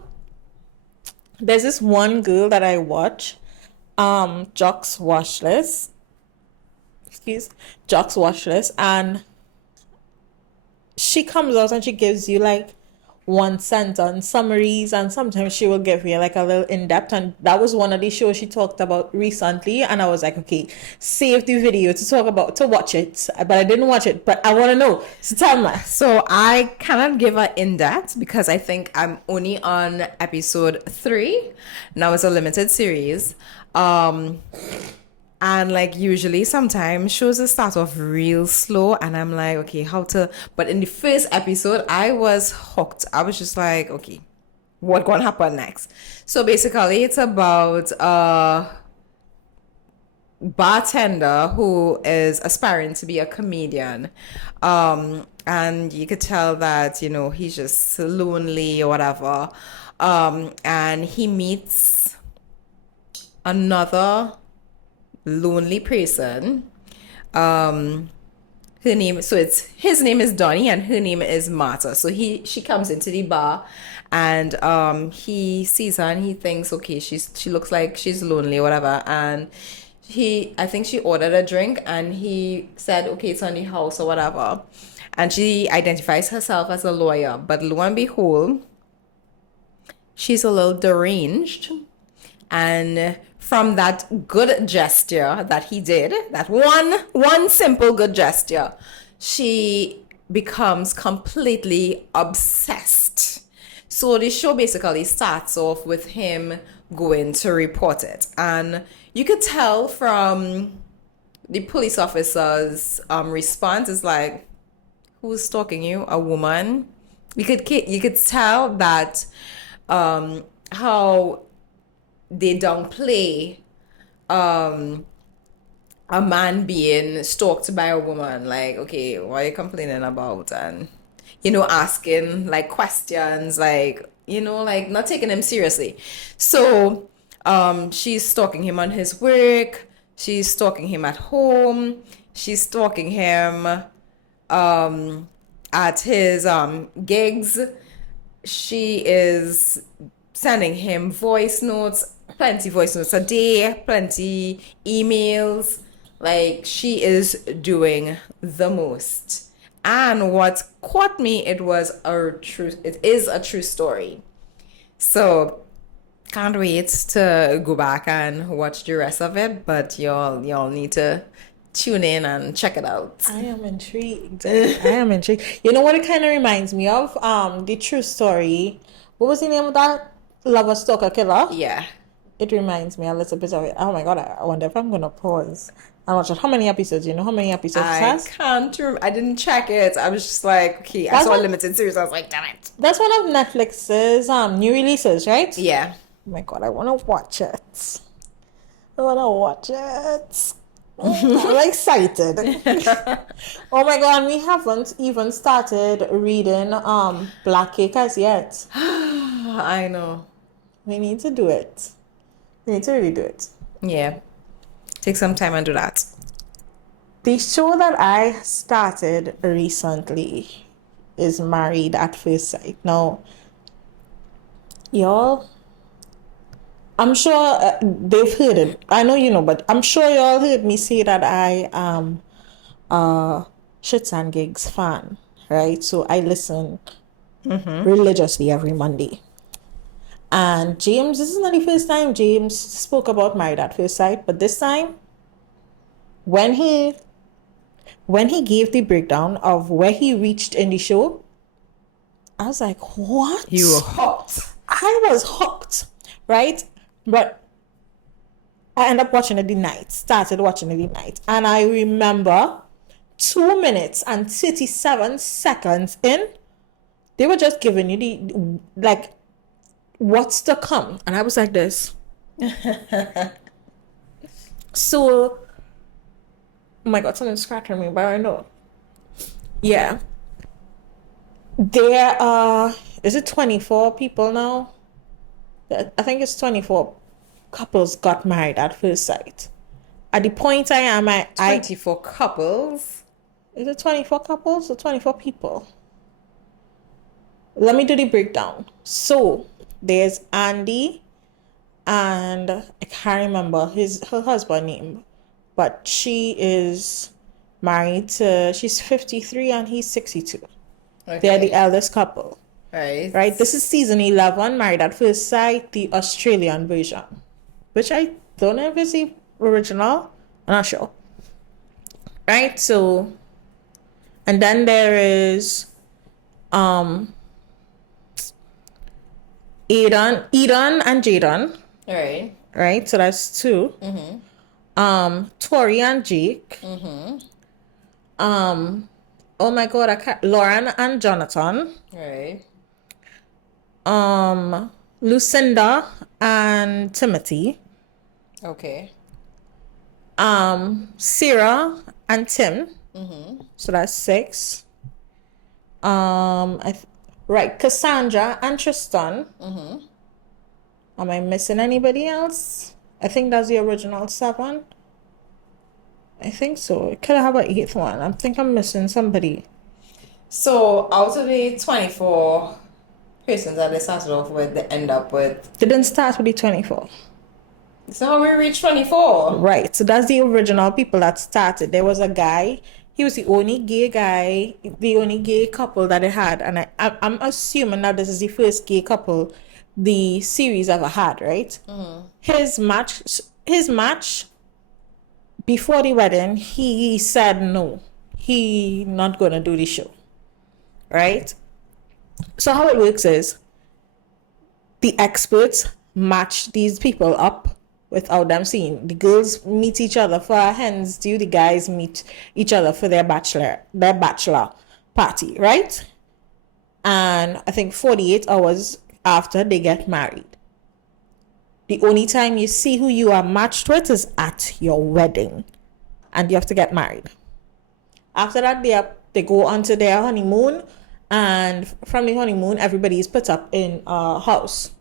there's this one girl that I watch, Jock's Watchlist. Jock's Watchlist, and she comes out and she gives you like one sentence summaries, and sometimes she will give you like a little in-depth, and that was one of the shows she talked about recently, and I was like, okay, save the video to watch it, but I didn't watch it, but I want to know, so tell me. So I cannot give an in-depth because I think I'm only on episode 3. Now it's a limited series. And like usually sometimes shows will start off real slow and I'm like, okay, but in the first episode I was hooked. I was just like, okay, what gonna happen next? So basically it's about a bartender who is aspiring to be a comedian. And you could tell that, he's just lonely or whatever. And he meets another lonely person. His name is Donnie and her name is Martha. So she comes into the bar and he sees her and he thinks, okay, she looks like she's lonely or whatever, and I think she ordered a drink and he said, okay, it's on the house or whatever, and she identifies herself as a lawyer, but lo and behold, she's a little deranged. And from that good gesture that he did, that one simple good gesture, she becomes completely obsessed. So the show basically starts off with him going to report it. And you could tell from the police officer's response is like, who's stalking you? A woman? You could tell that how they downplay a man being stalked by a woman. Like, okay, what are you complaining about? And asking like questions, like like not taking him seriously. So she's stalking him on his work, she's stalking him at home, she's stalking him at his gigs. She is sending him plenty voice notes a day, plenty emails. Like, she is doing the most. And what caught me, it is a true story. So can't wait to go back and watch the rest of it, but y'all need to tune in and check it out. I am intrigued. You know what it kind of reminds me of? The true story. What was the name of that? Lover Stalker Killer? Yeah. It reminds me a little bit of it. Oh my god, I wonder if I'm gonna pause and watch it. How many episodes? You know how many episodes it has? I didn't check it. I was just like, okay, I saw a limited series. I was like, damn it. That's one of Netflix's new releases, right? Yeah. Oh my god, I wanna watch it. I'm excited. Oh my god, we haven't even started reading Black Cake as yet. I know. We need to do it. We need to really do it. Yeah. Take some time and do that. The show that I started recently is Married at First Sight. Now, y'all, I'm sure they've heard it. I know you know, but I'm sure y'all heard me say that I am a Shits and Gigs fan, right? So I listen religiously every Monday. And James, this is not the first time James spoke about Married at First Sight, but this time, when he gave the breakdown of where he reached in the show, I was like, what? You were hooked. I was hooked, right? But I ended up watching it the night, started watching it the night. And I remember 2 minutes and 37 seconds in, they were just giving you the, like, what's to come. And I was like this. So, oh my God, something's scratching me, but I know. Yeah. There are, is it 24 people now? I think it's 24 couples got married at first sight. At the point I am, I 24 couples. is it 24 couples or 24 people? Let me do the breakdown. So there's Andy, and I can't remember her husband name, but she is married to, she's 53 and he's 62. Okay. They're the eldest couple. Right. Right? This is season 11, Married at First Sight, the Australian version, which I don't know if it's the original. I'm not sure. Right? So, and then there is Eden and Jaden. Right. Right? So that's two. Tori and Jake. Oh my God, I can't. Lauren and Jonathan. Right. Lucinda and Timothy. Okay. Sarah and Tim. So that's 6. Right, Cassandra and Tristan. Am I missing anybody else? I think that's the original 7. I think so. It could have an 8th one. I think I'm missing somebody. So out of the 24 persons that they started off with, they end up with. They didn't start with the 24. So how we reach 24? Right. So that's the original people that started. There was a guy. He was the only gay guy, the only gay couple that they had. And I'm assuming that this is the first gay couple the series ever had, right? His match before the wedding, he said no. He not gonna do the show. Right? So how it works is the experts match these people up without them seeing. The girls meet each other for a hens do, the guys meet each other for their bachelor party, right? And I think 48 hours after they get married. The only time you see who you are matched with is at your wedding. And you have to get married. After that, they go on to their honeymoon. And from the honeymoon, everybody is put up in a house.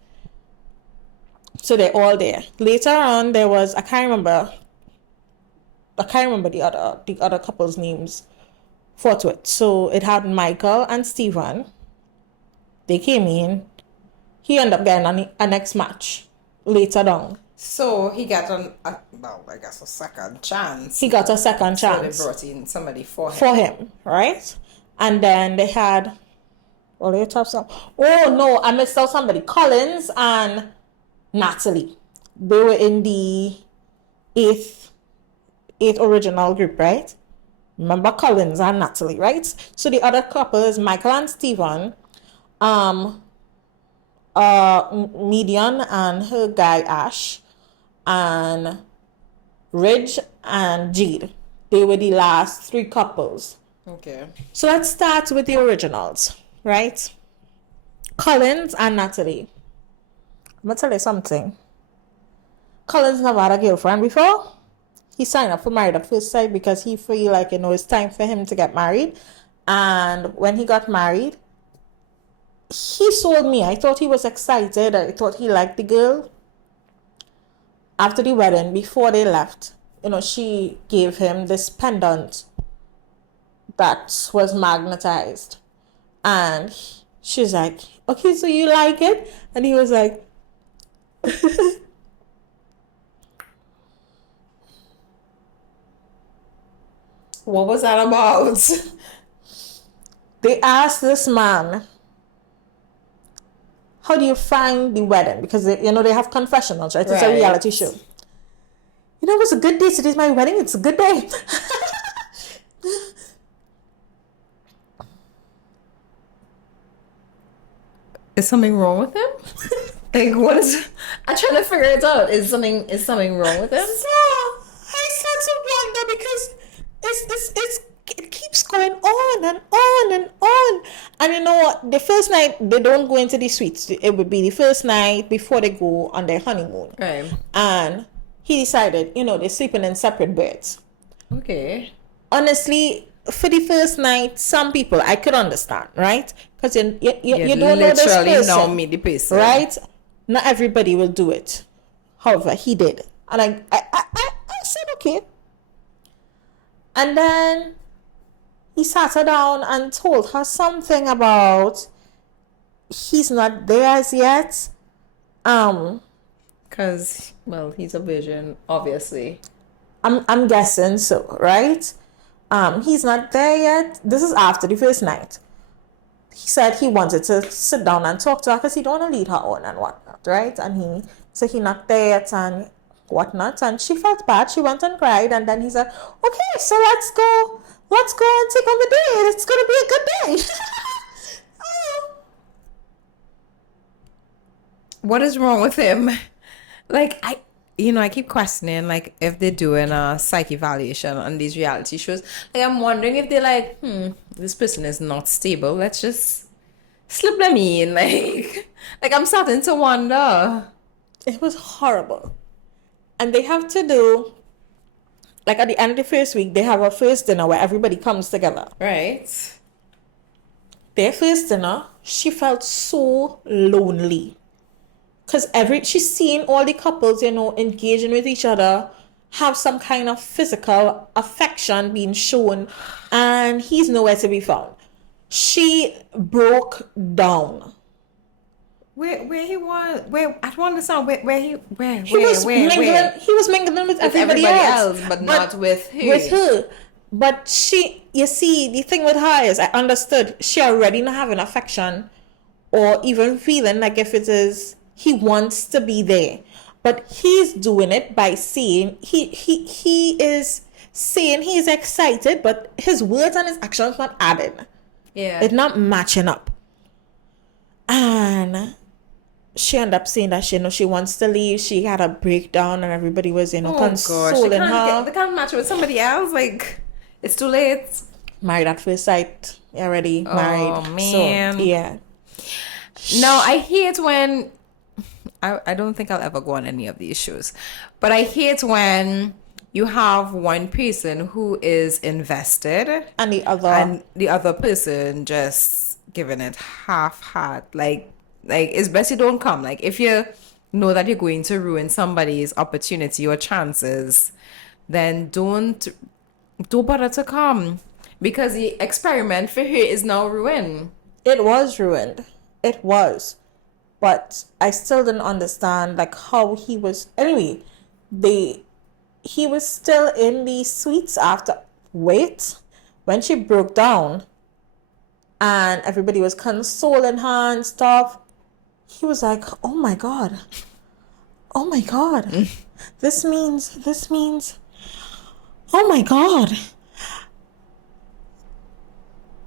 So they're all there. Later on, there was, I can't remember the other couple's names forthwith. So it had Michael and Stephen. They came in. He ended up getting a next match later down. So he got a second chance. He got a second chance. So they brought in somebody for him, right? And then they had, oh, they top some. Oh no, I missed out somebody. Collins and Natalie. They were in the eighth original group, right? Remember Collins and Natalie, right? So the other couple is Michael and Stephen, Median and her guy Ash, and Ridge and Jade. They were the last 3 couples. Okay. So let's start with the originals, right? Collins and Natalie. I'm gonna tell you something. Collins never had a girlfriend before. He signed up for Married at First Sight because he feel like, it's time for him to get married. And when he got married, he sold me. I thought he was excited. I thought he liked the girl. After the wedding, before they left, she gave him this pendant that was magnetized. And she's like, okay, so you like it? And he was like, what was that about? They asked this man, how do you find the wedding? Because they have confessionals, right? It's a reality show. It was a good day. Today's my wedding. It's a good day. Is something wrong with him? Like, what is? I'm trying to figure it out. Is something wrong with him? So I start to wonder because it keeps going on and on and on. And you know what? The first night they don't go into the suites. It would be the first night before they go on their honeymoon. Right. And he decided, they're sleeping in separate beds. Okay. Honestly, for the first night, some people I could understand, right? Because you You don't know this literally person, know me, the person. right? Not everybody will do it. However, he did, and I said okay. And then he sat her down and told her something about he's not there as yet. Because, well, he's a virgin, obviously. I'm guessing so, right? He's not there yet. This is after the first night. He said he wanted to sit down and talk to her because he don't want to lead her on and whatnot, right? And he said he not there yet and whatnot. And she felt bad. She went and cried. And then he said, okay, so let's go and take on the date. It's going to be a good day. Oh. What is wrong with him? Like, I keep questioning, like, if they're doing a psych evaluation on these reality shows. Like, I'm wondering if they're like, this person is not stable. Let's just slip them in. Like I'm starting to wonder. It was horrible. And they have to do, like at the end of the first week, they have a first dinner where everybody comes together. Right. Their first dinner, she felt so lonely. Because she's seeing all the couples, engaging with each other, have some kind of physical affection being shown, and he's nowhere to be found. She broke down. Where he was? Where I don't understand. He was mingling with everybody else, but not with her. With her. But you see, the thing with her is, I understood she already not having affection, or even feeling like if it is. He wants to be there, but he's doing it by saying he is saying he's excited, but his words and his actions not adding. Yeah, it's not matching up. And she ended up saying that she wants to leave. She had a breakdown, and everybody was consoling her. They can't match with somebody else. Like it's too late. Married at first sight. Already married. Oh man. So, yeah. No, I hate when. I don't think I'll ever go on any of these shows, but I hate when you have one person who is invested and the other person just giving it half-heart. Like it's best you don't come. Like if you know that you're going to ruin somebody's opportunity or chances, then don't bother to come, because the experiment for her is now ruined. It was ruined. It was. But I still didn't understand like how he was. Anyway, he was still in the suites after. Wait, when she broke down, and everybody was consoling her and stuff. He was like, "Oh my god, this means, oh my god,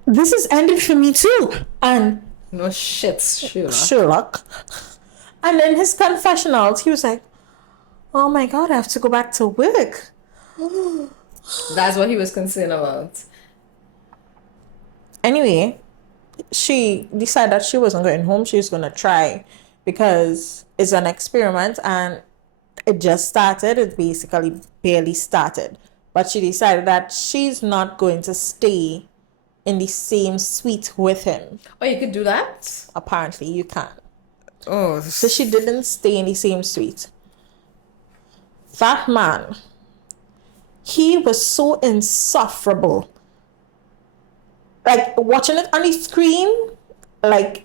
this is ended for me too." And. No shit, Sherlock. And in his confessionals, he was like, oh my god, I have to go back to work. That's what he was concerned about. Anyway, she decided that she wasn't going home. She was going to try because it's an experiment and it just started. It basically barely started. But she decided that she's not going to stay in the same suite with him. Oh, you could do that? Apparently, you can. Oh. So she didn't stay in the same suite. That man, he was so insufferable. Like, watching it on the screen, like,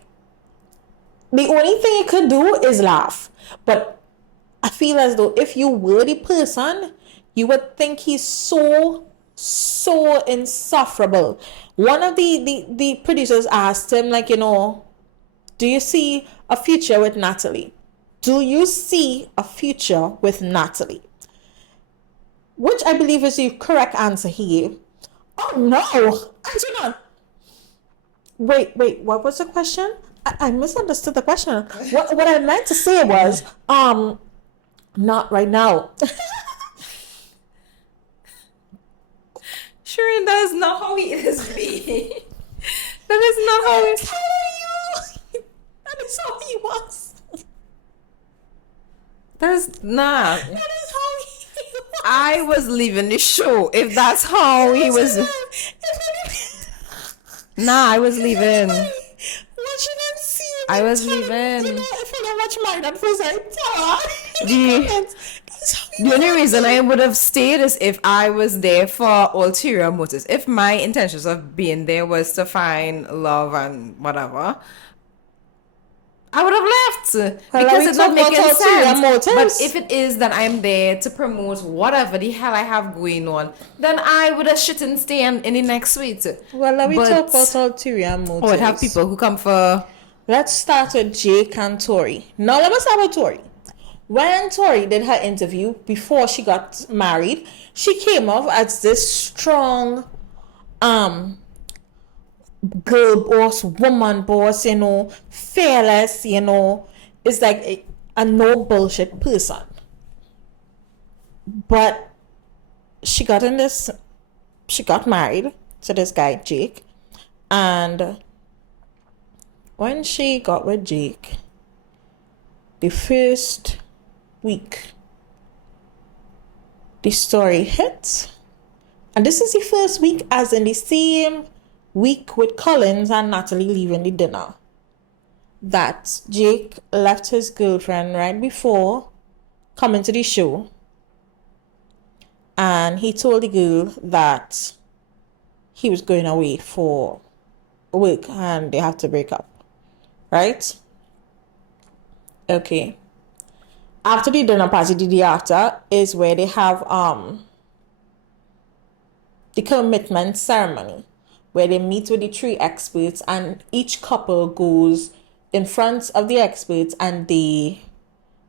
the only thing you could do is laugh. But I feel as though if you were the person, you would think he's so insufferable. One of the producers asked him, like, do you see a future with Natalie? Do you see a future with Natalie? Which I believe is the correct answer he gave. Oh no, I do not. Wait, what was the question? I misunderstood the question. What I meant to say was, not right now. Sherain, that is not how he is being. That is not how I'm he... telling you, that is how he was. That's not. That is how he was. I was leaving the show if that's how he was. Nah, I was leaving. Watching and seeing. I was telling, leaving. You know, if I watch mine at first, I tell The only reason I would have stayed is if I was there for ulterior motives. If my intentions of being there was to find love and whatever, I would have left because it's not making sense. Motives. But if it is that I'm there to promote whatever the hell I have going on, then I would have shouldn't stay in the next suite. Well, let me talk about ulterior motives. Oh, I'd have people who come for... Let's start with Jake and Tori. Now, let me start with Tori. When Tori did her interview before she got married, she came off as this strong, girl boss, woman boss, you know, fearless, you know, is like a no bullshit person. But she got married to this guy, Jake, and when she got with Jake, the first week, the story hit. And this is the first week as in the same week with Collins and Natalie leaving the dinner, that Jake left his girlfriend right before coming to the show. And he told the girl that he was going away for work and they have to break up. Right? Okay. After the dinner party, the day after is where they have the commitment ceremony, where they meet with the 3 experts and each couple goes in front of the experts and they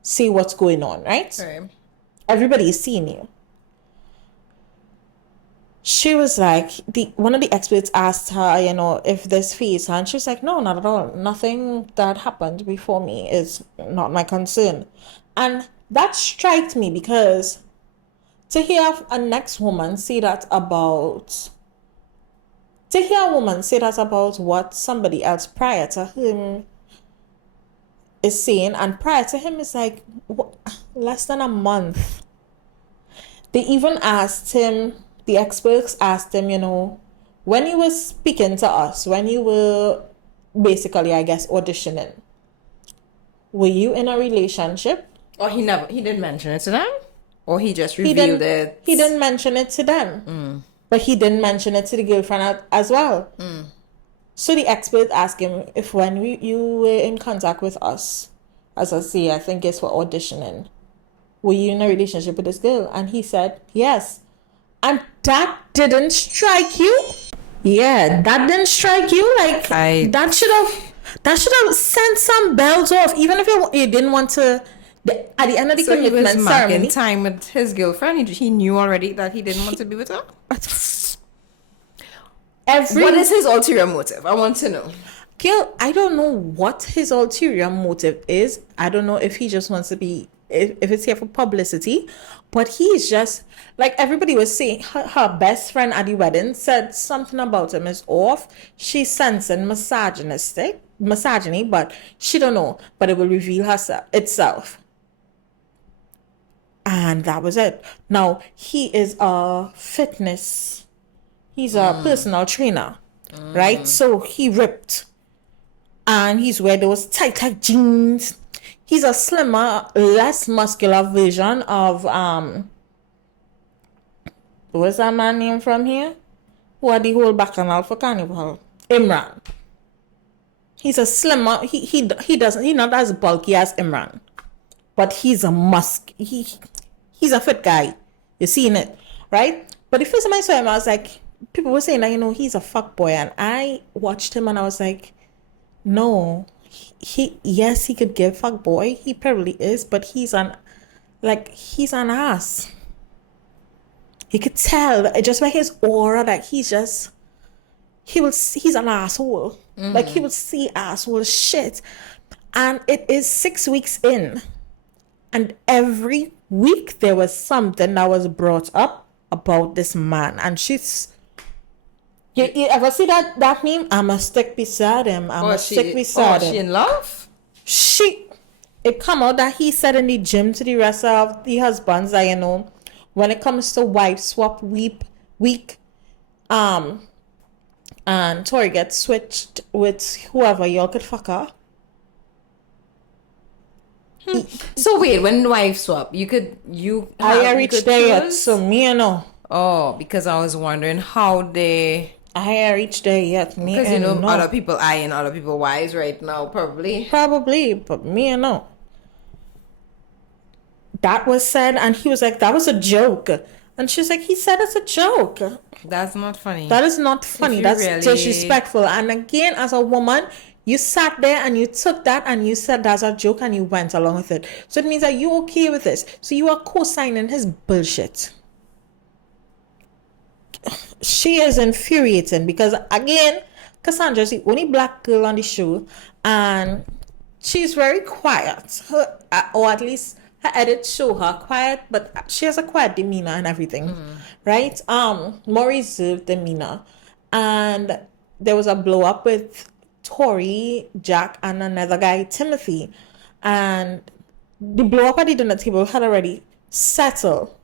see what's going on, right? Right. Everybody is seeing you. She was like, one of the experts asked her, you know, if this phase her, and she was like, no, not at all. Nothing that happened before me is not my concern. And that struck me because to hear a next woman say that about, what somebody else prior to him is saying, and prior to him is like less than a month. They even asked him, the experts asked him, you know, when you were speaking to us, when you were basically, I guess, auditioning, were you in a relationship? Or he didn't mention it to them? Or he just revealed it? He didn't mention it to them. But he didn't mention it to the girlfriend as well. So the expert asked him if when you were in contact with us, as I say, I think it's for auditioning, were you in a relationship with this girl? And he said, yes. And that didn't strike you? Yeah, that didn't strike you? Like, that should have sent some bells off, even if you didn't want to. At the end of the commitment ceremony, marking time with his girlfriend. He knew already that he didn't want to be with her. What is his ulterior motive? I want to know. Gil, I don't know what his ulterior motive is. I don't know if he just wants to be, if it's here for publicity, but he's just, like everybody was saying, her best friend at the wedding said something about him is off. She's sensing misogyny, but she don't know, but it will reveal itself. And that was it. Now, he is he's a personal trainer, right? So he ripped. And he's wearing those tight jeans. He's a slimmer, less muscular version of, what's that man name from here? Who had the whole bacchanal for Carnival? Imran. He's a slimmer, he's not as bulky as Imran. But he's he's a fit guy. You're seeing it, right? But the first time I saw him, I was like, people were saying that, you know, he's a fuck boy. And I watched him and I was like, no, yes, he could give fuck boy. He probably is, but he's an ass. You could tell just by his aura that he's just, he's an asshole. Like, he would see asshole shit. And it is 6 weeks in. And every week there was something that was brought up about this man. And she's... You ever see that meme? I'ma stick beside him. I'ma stick beside him. She in love? It come out that he said in the gym to the rest of the husbands that, you know, when it comes to wife swap week, and Tori gets switched with whoever, y'all could fuck her. So wait, when wife swap, I reached there yet, so me and know. Oh, because I was wondering how they... I reached there yet, me Because and know. other people eyeing other people wives right now, probably. Probably, but me and know. That was said, and he was like, that was a joke. And she's like, he said it's a joke. That's not funny. That is not funny. That's disrespectful. And again, as a woman, you sat there and you took that and you said that's a joke and you went along with it. So it means that you're okay with this. So you are co-signing his bullshit. She is infuriating because, again, Cassandra's the only black girl on the show and she's very quiet. Or at least her edits show her quiet, but she has a quiet demeanor and everything, right? More reserved demeanor. And there was a blow up with Tori, Jack, and another guy, Timothy. And the blow up at the dinner table had already settled.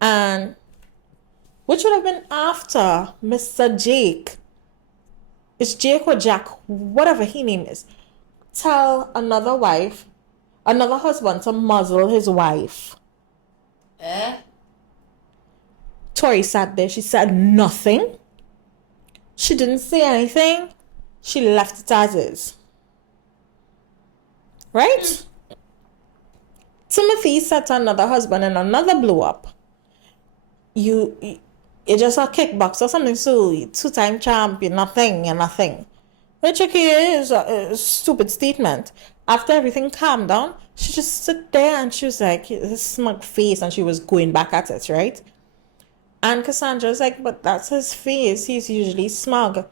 And which would have been after Mr. Jake. It's Jake or Jack, whatever his name is. Tell another husband to muzzle his wife. Tori sat there. She said nothing. She didn't say anything. She left it as is. Right? Timothy said to another husband in another blow up. You're just a kickboxer or something, so 2-time champion, nothing. Which is a stupid statement. After everything calmed down, she just stood there and she was like, this smug face, and she was going back at it, right? And Cassandra's like, but that's his face. He's usually smug.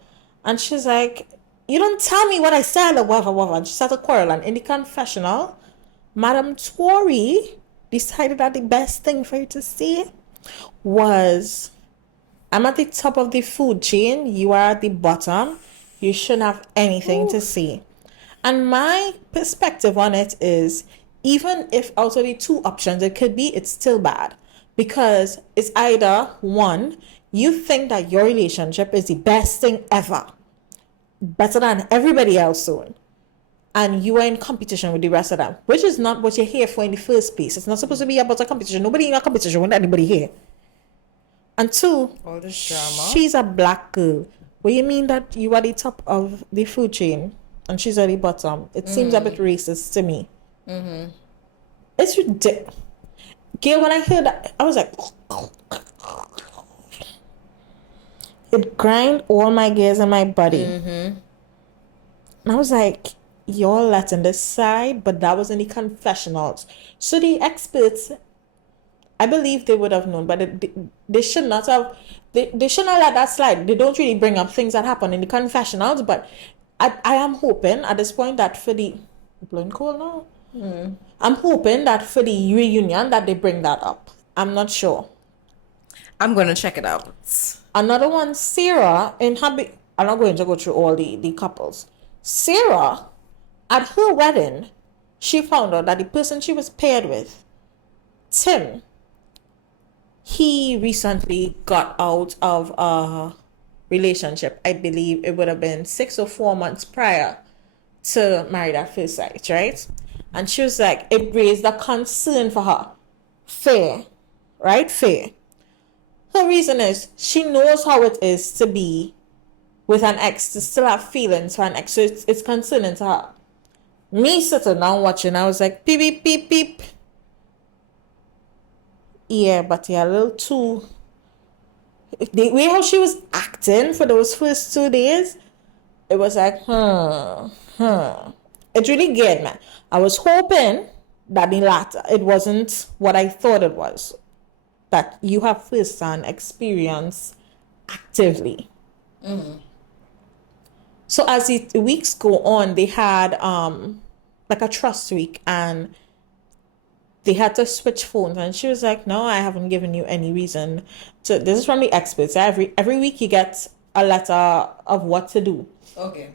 And she's like, you don't tell me what I said or whatever. And she started quarreling. In the confessional, Madam Tori decided that the best thing for you to say was, I'm at the top of the food chain. You are at the bottom. You shouldn't have anything to say. And my perspective on it is, even if out of the two options it could be, it's still bad. Because it's either, one, you think that your relationship is the best thing ever, better than everybody else doing, and you are in competition with the rest of them, which is not what you're here for in the first place. It's not supposed to be about a competition. Nobody in a competition with anybody here. And two, all this drama. She's a black girl. What you mean that you are the top of the food chain and she's at the bottom? It seems a bit racist to me. It's ridiculous. Gail, when I heard that, I was like, it grind all my gears in my body. And I was like, you're letting this side, but that was in the confessionals. So the experts, I believe they would have known, but they should not have. They should not let that slide. They don't really bring up things that happen in the confessionals, but I am hoping at this point that for the blowing cold now. I'm hoping that for the reunion that they bring that up. I'm not sure. I'm gonna check it out. Another one, Sarah, I'm not going to go through all the couples. Sarah, at her wedding, she found out that the person she was paired with, Tim, he recently got out of a relationship. I believe it would have been 6 or 4 months prior to Married at First Sight, right? And she was like, it raised a concern for her. Fair, right? Fair. Her reason is she knows how it is to be with an ex, to still have feelings for an ex. So it's concerning to her. Me sitting down watching, I was like, beep, beep, beep, beep. Yeah, but you're a little too... The way how she was acting for those first 2 days, it was like, It really get me. I was hoping that the latter, it wasn't what I thought it was. That you have first-hand experience actively. So as the weeks go on, they had like a trust week, and they had to switch phones, and she was like, no, I haven't given you any reason to. This is from the experts. Every week you get a letter of what to do. Okay.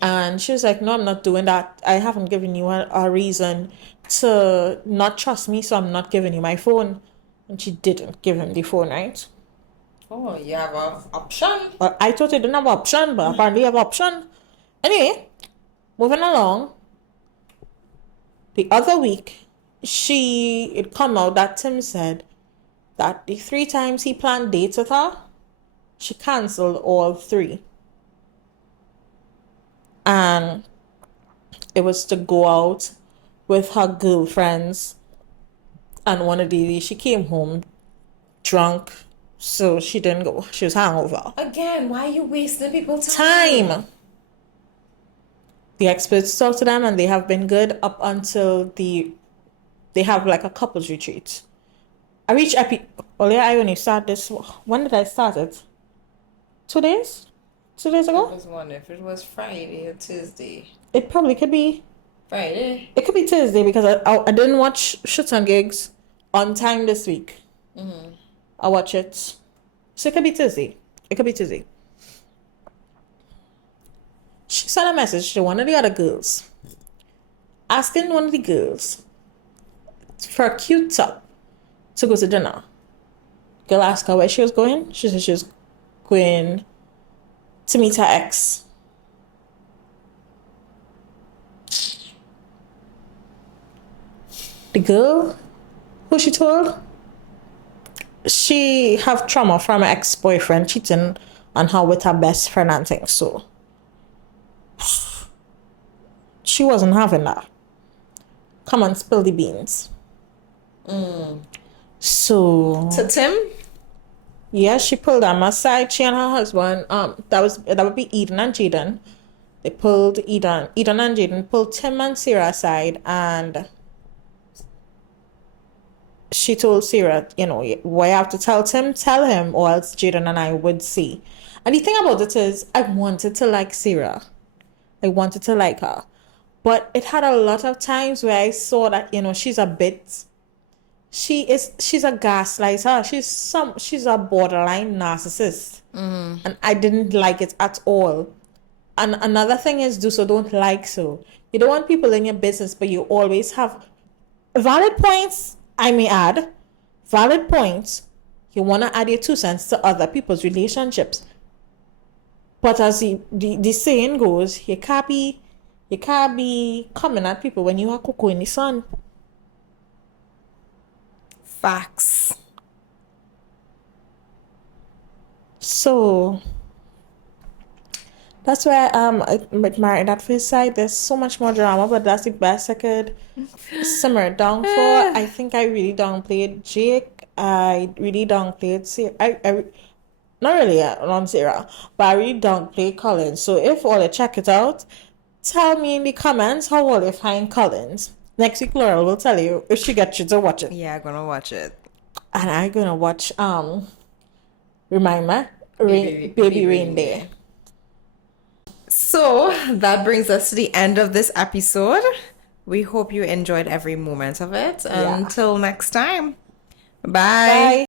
And she was like, no, I'm not doing that. I haven't given you a reason to not trust me, so I'm not giving you my phone. And she didn't give him the phone, right? Oh, you have an option. Well, I thought I didn't have an option, but apparently you have an option. Anyway, moving along. The other week, it come out that Tim said that the 3 times he planned dates with her, she cancelled all 3. And it was to go out with her girlfriends. And one of the days she came home drunk, so she didn't go. She was hungover. Again, why are you wasting people's time? The experts talked to them, and they have been good up until they have like a couples retreat. I reached I only started this. When did I start it? 2 days? 2 days I ago? was wondering if it was Friday or Tuesday. It probably could be. Friday. It could be Tuesday because I didn't watch Shits and Gigs on time this week. I watch it. So it could be Tuesday. It could be Tuesday. She sent a message to one of the other girls, asking one of the girls for a cute top to go to dinner. Girl asked her where she was going. She said she was going to meet her ex. The girl who she told, she have trauma from her ex-boyfriend cheating on her with her best friend and things, so she wasn't having that. Come on, spill the beans. So To Tim? yeah, she pulled them aside. She and her husband, that would be Eden and Jaden. They pulled Eden and Jaden pulled Tim and Sarah aside, and she told Sarah, what you have to tell Tim, tell him, or else Jaden and I would see. And the thing about it is, I wanted to like Sarah. I wanted to like her. But it had a lot of times where I saw that, she's a bit, she's a gaslighter. She's a borderline narcissist. And I didn't like it at all. And another thing is, do so, don't like so. You don't want people in your business, but you always have valid points. I may add, valid points. You want to add your 2 cents to other people's relationships. But as the saying goes, you can't be coming at people when you are cocoa in the sun. Facts. So that's why with Married at First Sight, there's so much more drama, but that's the best I could simmer it down for. I think I really downplayed Jake. I really downplayed Sarah. I not really on Sarah, but I really downplayed Collins. So if all you check it out, tell me in the comments how will you find Collins. Next week, Laurel will tell you if she gets you to watch it. Yeah, I'm gonna watch it. And I'm gonna watch remind me, Baby Rain Day. So that brings us to the end of this episode. We hope you enjoyed every moment of it. Yeah. Until next time. Bye. Bye.